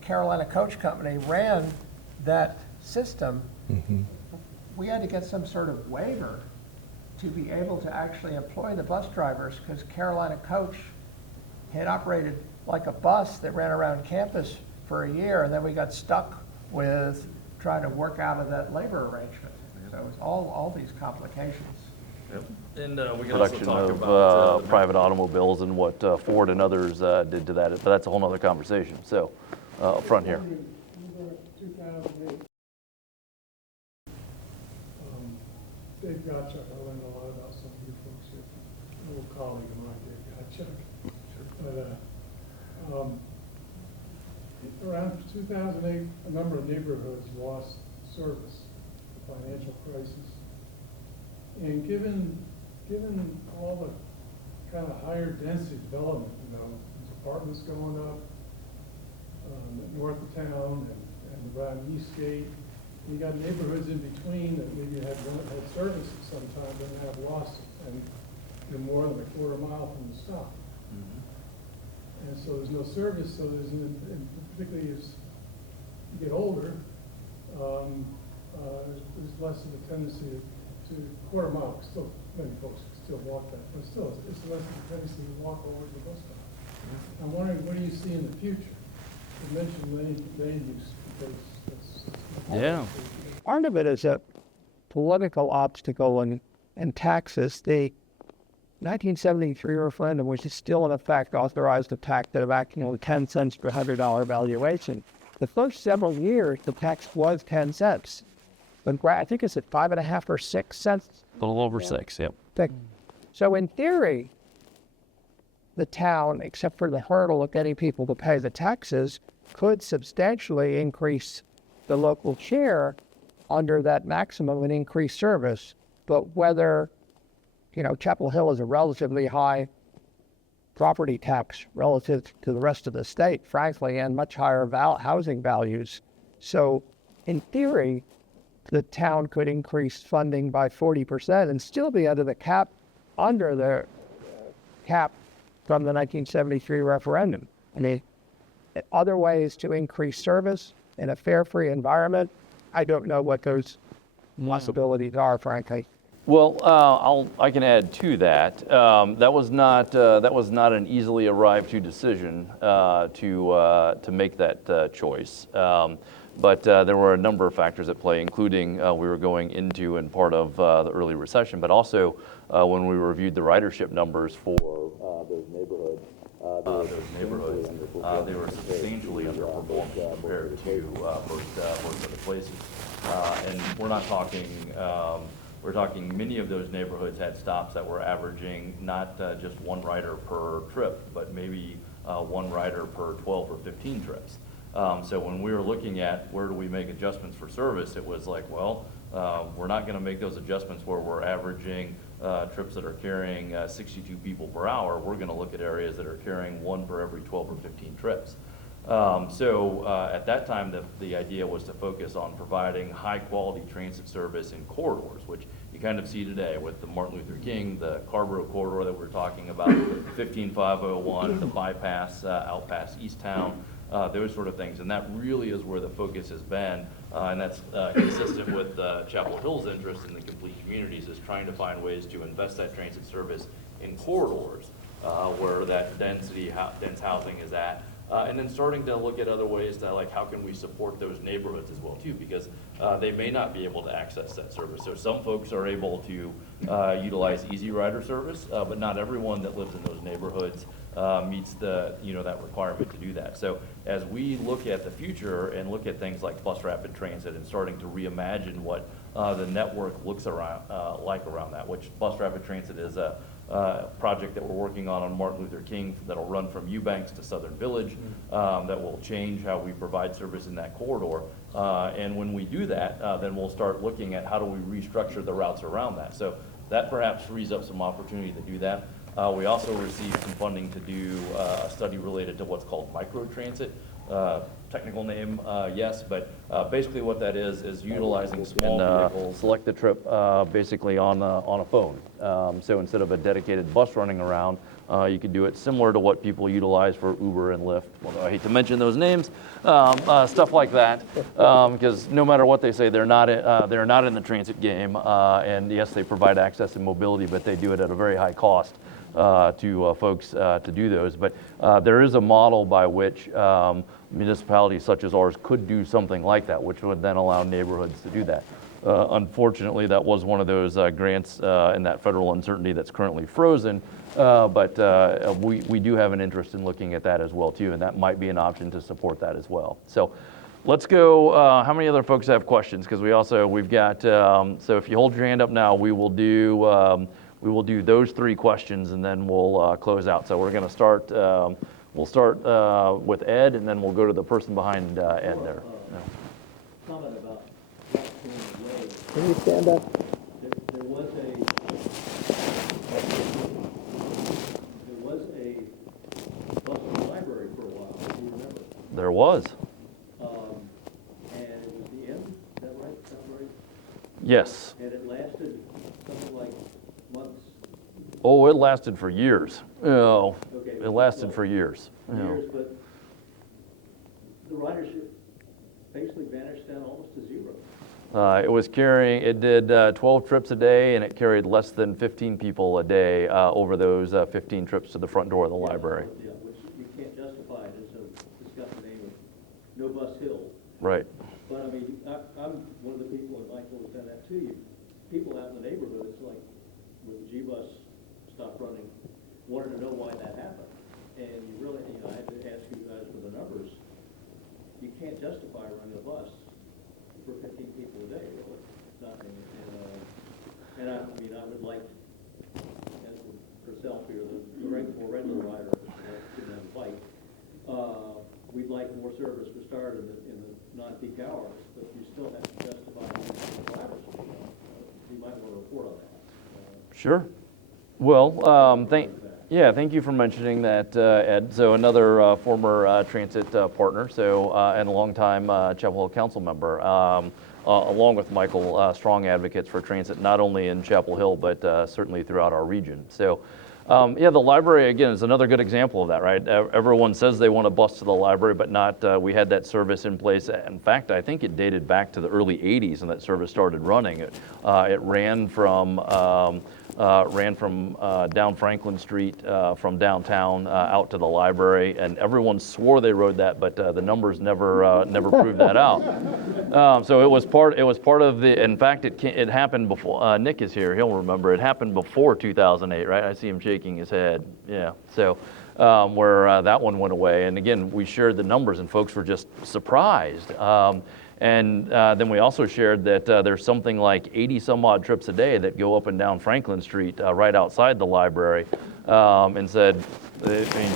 Carolina Coach Company ran that system, we had to get some sort of waiver to be able to actually employ the bus drivers, because Carolina Coach had operated like a bus that ran around campus for a year, and then we got stuck with trying to work out of that labor arrangement. So it was all these complications. Yep. And we can also talk about private automobiles and what Ford and others did to that, but that's a whole other conversation. So up front here. 2008. Dave Gottschalk, I learned a lot about some of you folks here. An old colleague of mine, Dave Gottschalk. But around 2008, a number of neighborhoods lost service, financial crisis. And given all the kind of higher density development, there's apartments going up north of town and around Eastgate. You got neighborhoods in between that maybe had service at some time, but have lost it, and they're more than a quarter mile from the stop. And so there's no service, so and particularly as you get older, there's less of a tendency to quarter mile. Still, many folks still walk that, but still, it's less of a tendency to walk over to the bus stop. I'm wondering, what do you see in the future? You mentioned land use, because that's Part of it is a political obstacle and taxes. The 1973 referendum, which is still in effect, authorized a tax that of 10 cents per $100 valuation. The first several years, the tax was 10 cents. But I think it's at 5.5 or 6 cents. A little over 6, yep. So in theory, the town, except for the hurdle of getting people to pay the taxes, could substantially increase the local share under that maximum and increase service. But whether, Chapel Hill is a relatively high property tax relative to the rest of the state, frankly, and much higher housing values. So in theory, the town could increase funding by 40% and still be under the cap from the 1973 referendum. Other ways to increase service in a fare free environment, I don't know what those possibilities are, frankly. Well, I can add to that. That was not an easily arrived to decision to make that choice. But there were a number of factors at play, including we were going into and part of the early recession, but also when we reviewed the ridership numbers for those neighborhoods, they were substantially underperforming compared to most other places. And we're not talking. We're talking many of those neighborhoods had stops that were averaging not just one rider per trip, but maybe one rider per 12 or 15 trips. So when we were looking at where do we make adjustments for service, it was like, well, we're not going to make those adjustments where we're averaging trips that are carrying 62 people per hour. We're going to look at areas that are carrying one per every 12 or 15 trips. So at that time, the idea was to focus on providing high quality transit service in corridors, which you kind of see today with the Martin Luther King, the Carrboro corridor that we're talking about, 15501, the bypass out past Easttown, those sort of things. And that really is where the focus has been. And that's consistent with Chapel Hill's interest in the complete communities, is trying to find ways to invest that transit service in corridors where that dense housing is at. And then starting to look at other ways to, like, how can we support those neighborhoods as well too, because they may not be able to access that service. So some folks are able to utilize Easy Rider service, but not everyone that lives in those neighborhoods meets the, that requirement to do that. So as we look at the future and look at things like bus rapid transit and starting to reimagine what the network looks around like around that, which bus rapid transit is a project that we're working on Martin Luther King that'll run from Eubanks to Southern Village, that will change how we provide service in that corridor. And when we do that, then we'll start looking at how do we restructure the routes around that. So that perhaps frees up some opportunity to do that. We also received some funding to do a study related to what's called microtransit. Technical name, yes, but basically what that is utilizing small vehicles. Select the trip basically on a phone. So instead of a dedicated bus running around, you could do it similar to what people utilize for Uber and Lyft. Although I hate to mention those names, stuff like that, because no matter what they say, they're not in the transit game. And yes, they provide access and mobility, but they do it at a very high cost to folks to do those. But there is a model by which municipalities such as ours could do something like that, which would then allow neighborhoods to do that. Unfortunately, that was one of those grants in that federal uncertainty that's currently frozen, but we do have an interest in looking at that as well too, and that might be an option to support that as well. So let's go, how many other folks have questions? Because we've got, so if you hold your hand up now, we will do those 3 questions and then we'll close out. So we're going to start, we'll start with Ed, and then we'll go to the person behind Ed there. Comment about not going away. Can you stand up? There was a bus in the library for a while, if you remember. There was. And it was the end, is that right? Sound right? Yes. And it lasted something like months. Oh, it lasted for years. Oh, Okay. it lasted for years. Years, but the ridership basically vanished down almost to zero. It did 12 trips a day, and it carried less than 15 people a day over those 15 trips to the front door of the library. Yeah, which you can't justify it, and so it's got the name of No Bus Hill. Right. But I mean, I'm one of the people, and Michael has done that too. People out in the neighborhoods, like when the G-Bus stopped running, wanted to know why that happened. And you really, I had to ask you guys for the numbers. You can't justify running a bus for 15 people a day, really. Not, and I mean, I would like, as herself here, the regular rider, didn't have a bike. We'd like more service for start in the non-peak hours, but you still have to justify the drivers. You might want to report on that. Sure. Well, thank you for mentioning that, Ed. So another former transit partner, and a longtime Chapel Hill council member, along with Michael, strong advocates for transit, not only in Chapel Hill, but certainly throughout our region. So the library, again, is another good example of that, right? Everyone says they want a bus to the library, but not, we had that service in place. In fact, I think it dated back to the early 80s when that service started running. It ran from down Franklin Street from downtown out to the library, and everyone swore they rode that, but the numbers never proved that out. So it was part of the. In fact, it happened before. Nick is here; he'll remember. It happened before 2008, right? I see him shaking his head. Yeah. So where that one went away, and again, we shared the numbers, and folks were just surprised. And then we also shared that there's something like 80 some odd trips a day that go up and down Franklin Street right outside the library, and said,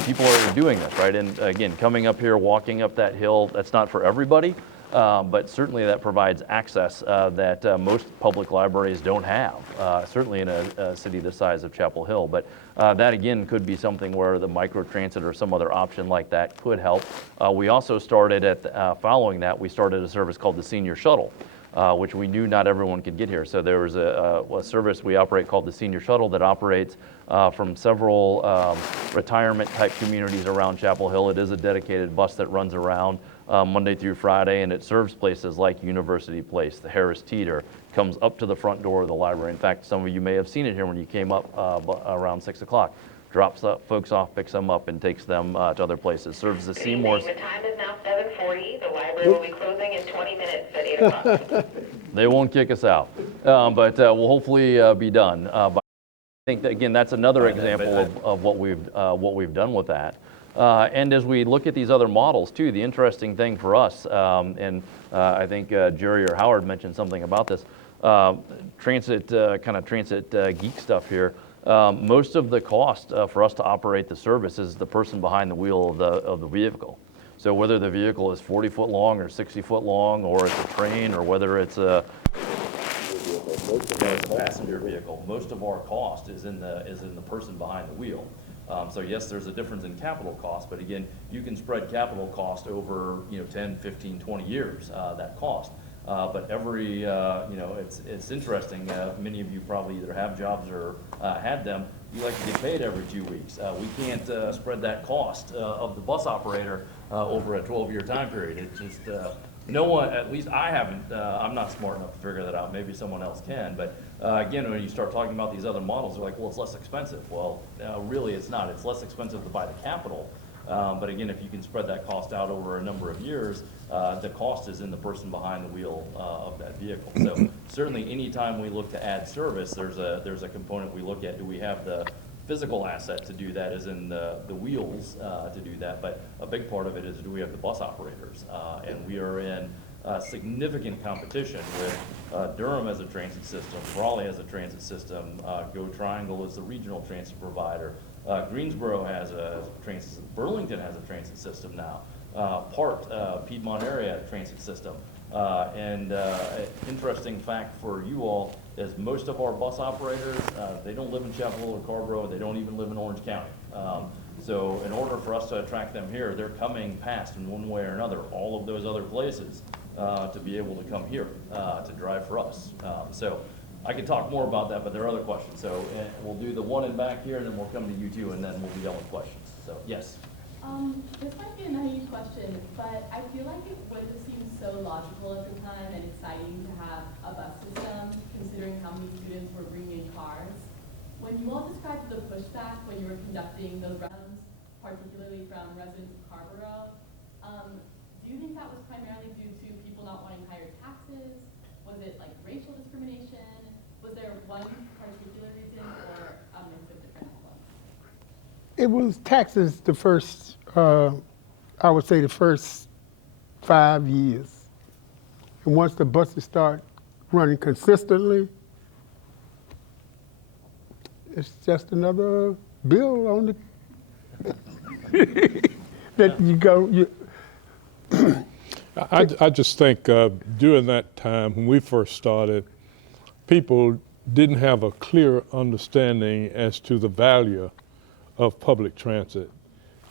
people are doing this, right? And again, coming up here, walking up that hill, that's not for everybody, but certainly that provides access that most public libraries don't have, certainly in a city the size of Chapel Hill. But that again could be something where the microtransit or some other option like that could help. We also started following that, we started a service called the Senior Shuttle, which we knew not everyone could get here. So there was a service we operate called the Senior Shuttle that operates from several retirement type communities around Chapel Hill. It is a dedicated bus that runs around Monday through Friday, and it serves places like University Place, the Harris Teeter, comes up to the front door of the library. In fact, some of you may have seen it here when you came up around 6 o'clock. drops folks off, picks them up, and takes them to other places. Serves the Seymours. The time is now 7:40. The library will be closing in 20 minutes at 8 o'clock. They won't kick us out, but we'll hopefully be done. I think that, again, that's another example of what we've done with that. And as we look at these other models too, the interesting thing for us, and I think Gerry or Howard mentioned something about this, transit geek stuff here. Most of the cost for us to operate the service is the person behind the wheel of the vehicle. So whether the vehicle is 40 foot long or 60 foot long, or it's a train, or whether it's a passenger vehicle, most of our cost is in the person behind the wheel. So yes, there's a difference in capital cost, but again, you can spread capital cost over 10, 15, 20 years, that cost. But every, it's interesting, many of you probably either have jobs or had them, you like to get paid every 2 weeks. We can't spread that cost of the bus operator over a 12-year time period. It's just, no one, at least I haven't, I'm not smart enough to figure that out. Maybe someone else can. But again, when you start talking about these other models, they're like, well, it's less expensive. Well, really it's not. It's less expensive to buy the capital. But again, if you can spread that cost out over a number of years, the cost is in the person behind the wheel of that vehicle. So certainly anytime we look to add service, there's a component we look at. Do we have the physical asset to do that, as in the wheels to do that? But a big part of it is, do we have the bus operators? And we are in significant competition with Durham as a transit system, Raleigh as a transit system, Go Triangle is the regional transit provider. Greensboro has a transit system. Burlington has a transit system now. Piedmont area transit system. And interesting fact for you all is most of our bus operators, they don't live in Chapel Hill or Carrboro. They don't even live in Orange County. So in order for us to attract them here, they're coming past in one way or another all of those other places to be able to come here to drive for us. So I could talk more about that, but there are other questions. So we'll do the one in back here, and then we'll come to you two, and then we'll be done with questions. So yes. This might be a naive question, but I feel like it would have seemed so logical at the time and exciting to have a bus system, considering how many students were bringing in cars. When you all described the pushback when you were conducting those rounds, particularly from residents of Carrboro, do you think that was primarily due to people not wanting higher taxes? Was it like racial discrimination? Was there one particular reason, or a mix of different ones? It was taxes the first, I would say the first 5 years. And once the buses start running consistently, it's just another bill on the that you go. I just think during that time when we first started, people didn't have a clear understanding as to the value of public transit.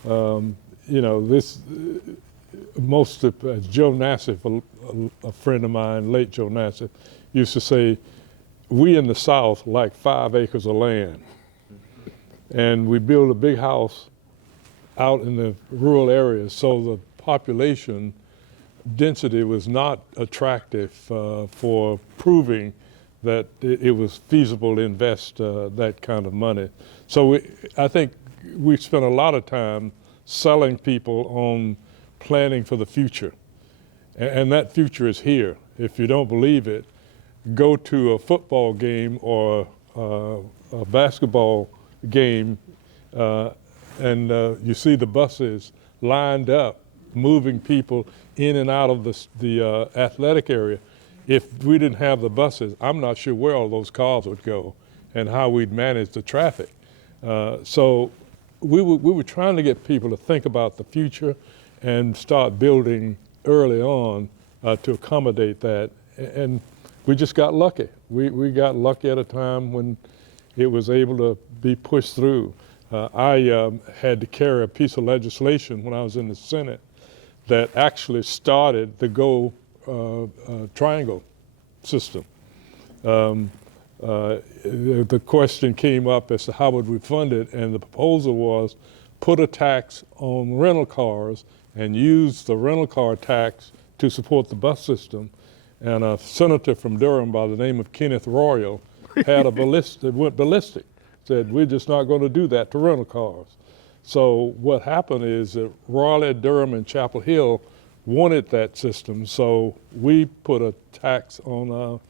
As Joe Nassif, a friend of mine, late Joe Nassif, used to say, we in the South like 5 acres of land. And we build a big house out in the rural areas, so the population density was not attractive for proving that it was feasible to invest that kind of money. So I think we spent a lot of time selling people on planning for the future. And that future is here. If you don't believe it, go to a football game or a basketball game and you see the buses lined up, moving people in and out of the athletic area. If we didn't have the buses, I'm not sure where all those cars would go and how we'd manage the traffic. So we were trying to get people to think about the future and start building early on to accommodate that. And we just got lucky. We got lucky at a time when it was able to be pushed through. I had to carry a piece of legislation when I was in the Senate that actually started the Go Triangle system. The question came up as to how would we fund it, and the proposal was put a tax on rental cars and use the rental car tax to support the bus system. And a senator from Durham by the name of Kenneth Royal had a ballistic, went ballistic, said, we're just not going to do that to rental cars. So what happened is that Raleigh, Durham, and Chapel Hill wanted that system, so we put a tax on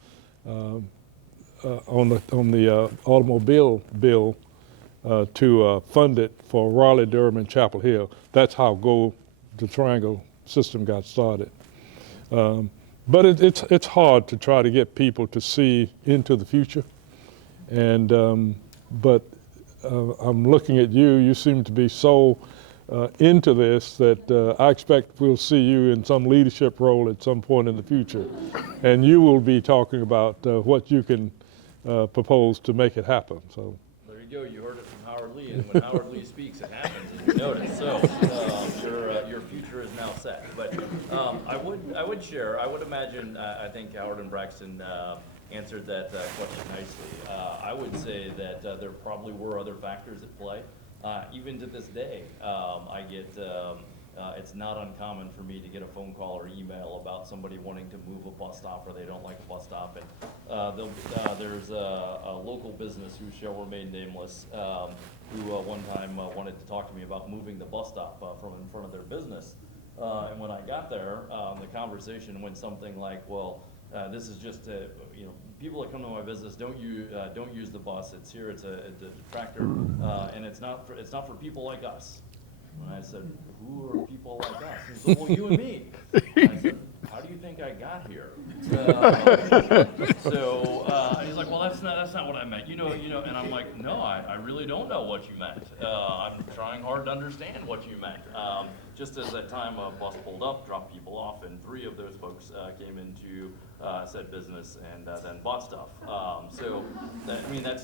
the automobile bill to fund it for Raleigh, Durham, and Chapel Hill. That's how the triangle system got started. But it's hard to try to get people to see into the future. And but I'm looking at you. You seem to be so into this that I expect we'll see you in some leadership role at some point in the future, and you will be talking about what you can propose to make it happen. So. There you go. You heard it from Howard Lee, and when Howard Lee speaks, it happens, and you notice. So your future is now set. But I would share. I would imagine. I think Howard and Braxton answered that question nicely. I would say that there probably were other factors at play. Even to this day, I get. It's not uncommon for me to get a phone call or email about somebody wanting to move a bus stop or they don't like a bus stop. And there's a local business who shall remain nameless who one time wanted to talk to me about moving the bus stop from in front of their business. And when I got there, the conversation went something like, well, this is just people that come to my business don't use the bus. It's here. It's a tractor, and it's not for people like us. And I said, who are people like us? He said, well, you and me. And I said, how do you think I got here? He's like, well, that's not what I meant. You know. And I'm like, no, I really don't know what you meant. I'm trying hard to understand what you meant. Just as that time a bus pulled up, dropped people off, and 3 of those folks came into said business and then bought stuff. That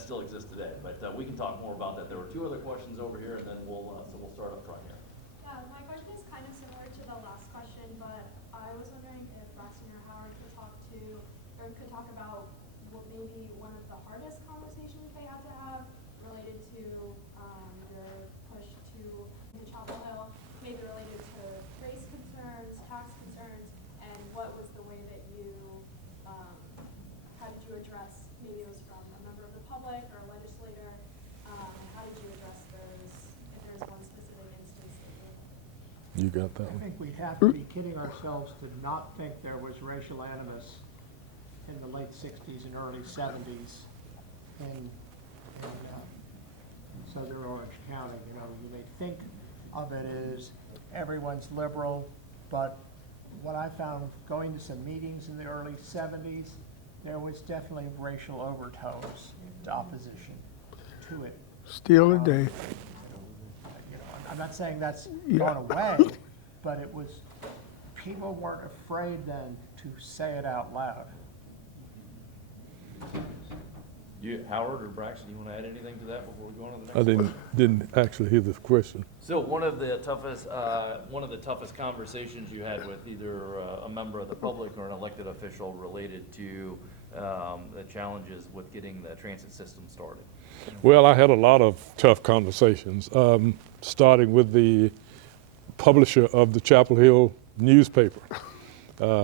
still exists today. But we can talk more about that. There were 2 other questions over here, and then we'll start up front here. Yeah, my question is kind of similar to the last question, but I was wondering if Braxton or Howard could talk about what maybe one of the hardest conversations they had to have related to your push to Chapel Hill, maybe related to race concerns, tax concerns, and what was the way that how did you address, maybe it was from a member of the public or a legislator, how did you address those, if there's one specific instance that You got that I one? think we'd have to be kidding ourselves to not think there was racial animus in the late 60s and early 70s in Southern Orange County. You may think of it as everyone's liberal, but what I found going to some meetings in the early 70s, there was definitely racial overtones to opposition to it. Still today. I'm not saying that's gone away, but it was, people weren't afraid then to say it out loud. Howard or Braxton, you want to add anything to that before we go on to the next I didn't actually hear the question. So one of the toughest conversations you had with either a member of the public or an elected official related to the challenges with getting the transit system started? Well, I had a lot of tough conversations, starting with the publisher of the Chapel Hill newspaper,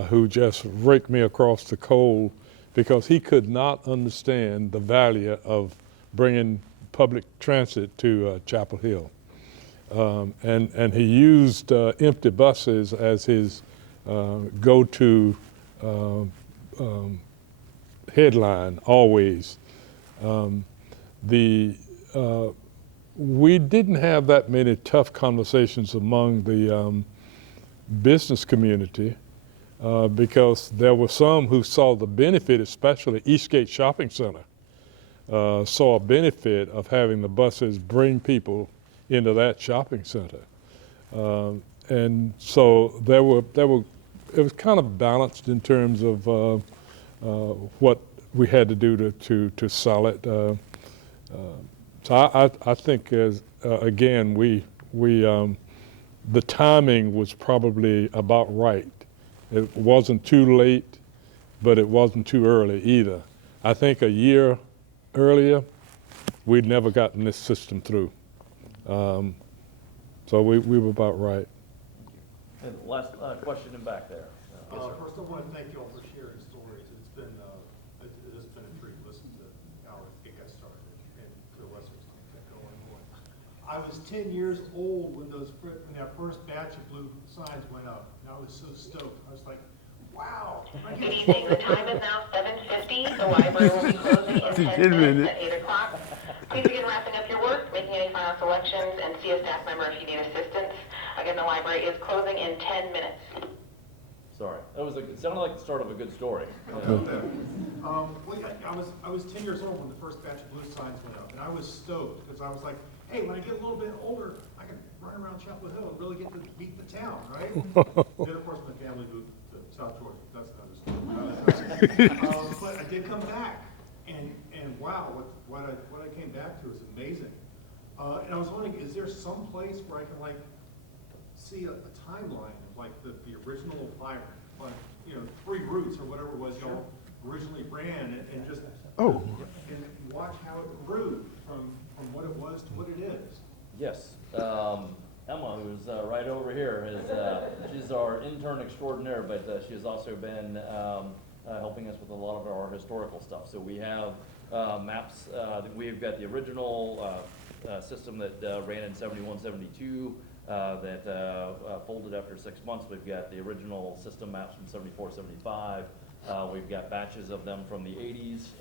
who just raked me across the coal because he could not understand the value of bringing public transit to Chapel Hill. And he used empty buses as his go-to headline, always. We didn't have that many tough conversations among the business community because there were some who saw the benefit, especially Eastgate Shopping Center, saw a benefit of having the buses bring people into that shopping center. And so it was kind of balanced in terms of what we had to do to sell it. So I think again, the timing was probably about right. It wasn't too late, but it wasn't too early either. I think a year earlier, we'd never gotten this system through. So we were about right. And last question in back there. Yes, sir. First, I want to thank you all for sharing stories. It has been a treat to listen to how it got started. I was 10 years old when when that first batch of blue signs went up, and I was so stoked. I was like, wow. Good evening. The time is now 7:50. The library will be closing in 10 minutes at 8 o'clock. Please begin wrapping up your work, making any final selections, and see a staff member if you need assistance. Again, the library is closing in 10 minutes. Sorry, it sounded like the start of a good story. I was 10 years old when the first batch of blue signs went up, and I was stoked because I was like, hey, when I get a little bit older, I can run around Chapel Hill and really get to beat the town, right? Then, of course, my family moved to South Georgia. That's another story. But I did come back, and wow, what I came back to is amazing. And I was wondering, is there some place where I can like see a timeline of like the original fire, like 3 routes or whatever it was y'all originally ran, and just and watch how it grew from what it was to what it is. Yes. Emma, who's right over here, she's our intern extraordinaire, but she has also been helping us with a lot of our historical stuff. So we have maps. We've got the original system that ran in 71, 72 that folded after 6 months. We've got the original system maps from 74, 75. We've got batches of them from the 80s.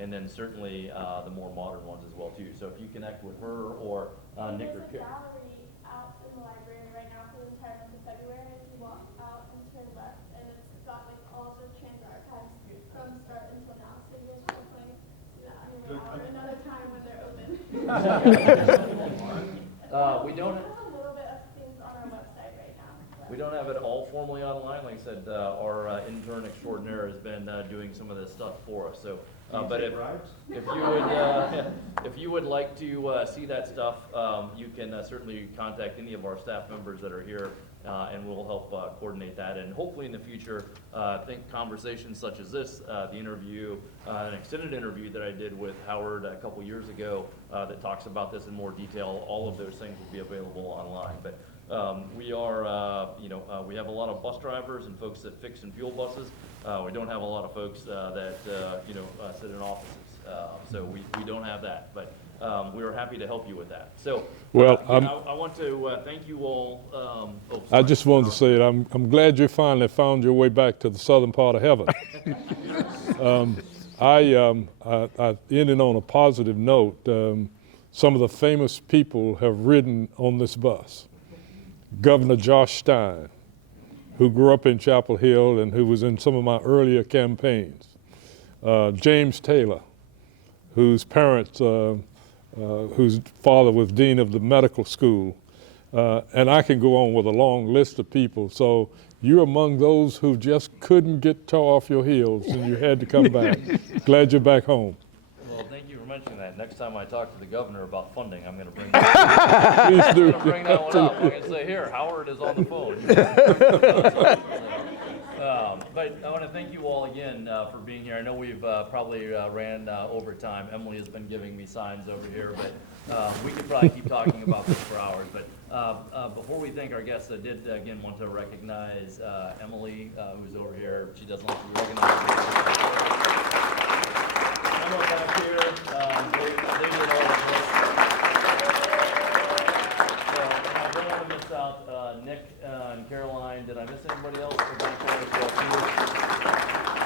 And then certainly the more modern ones as well too. So if you connect with her or Nick or Karen. There's a gallery out in the library right now for the entire month of February. If you walk out and turn left, and it's got like all of the trans archives from start until now. So you guys can definitely see that on your way out, or another time when they're open. We don't. We have a little bit of things on our website right now. We don't have it all formally online. Like I said, our intern extraordinaire has been doing some of this stuff for us. So. But if you would like to see that stuff, you can certainly contact any of our staff members that are here, and we'll help coordinate that. And hopefully in the future, I think conversations such as this, the interview, an extended interview that I did with Howard a couple years ago that talks about this in more detail, all of those things will be available online. But we are, we have a lot of bus drivers and folks that fix and fuel buses. We don't have a lot of folks that, sit in offices. So we don't have that, but we are happy to help you with that. So well, I want to thank you all. I just wanted to say it. I'm glad you finally found your way back to the southern part of heaven. I ended on a positive note. Some of the famous people have ridden on this bus. Governor Josh Stein, who grew up in Chapel Hill and who was in some of my earlier campaigns. James Taylor, whose parents, whose father was dean of the medical school. And I can go on with a long list of people. So you're among those who just couldn't get off your heels and you had to come back. Glad you're back home. Well, thank you for mentioning that. Next time I talk to the governor about funding, I'm going to bring that Please do. I'm going to bring that one up. I'm going to say, here, Howard is on the phone. But I want to thank you all again for being here. I know we've probably ran over time. Emily has been giving me signs over here, but we could probably keep talking about this for hours. But before we thank our guests, I did again want to recognize Emily, who's over here. She doesn't like to be recognized. Emma back here, they did all of this. So I don't want to miss out Nick and Caroline. Did I miss anybody else?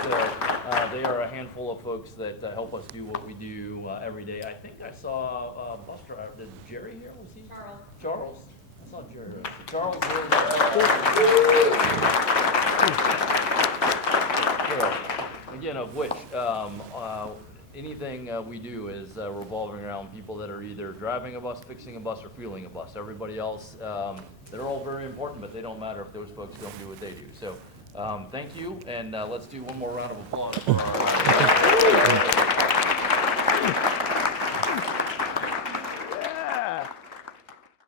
So they are a handful of folks that help us do what we do every day. I think I saw a bus driver. Did Gerry here? Was he? Charles. Charles? I saw Gerry. Charles here. Again, of which anything we do is revolving around people that are either driving a bus, fixing a bus, or fueling a bus. Everybody else, they're all very important, but they don't matter if those folks don't do what they do. So thank you, and let's do one more round of applause for our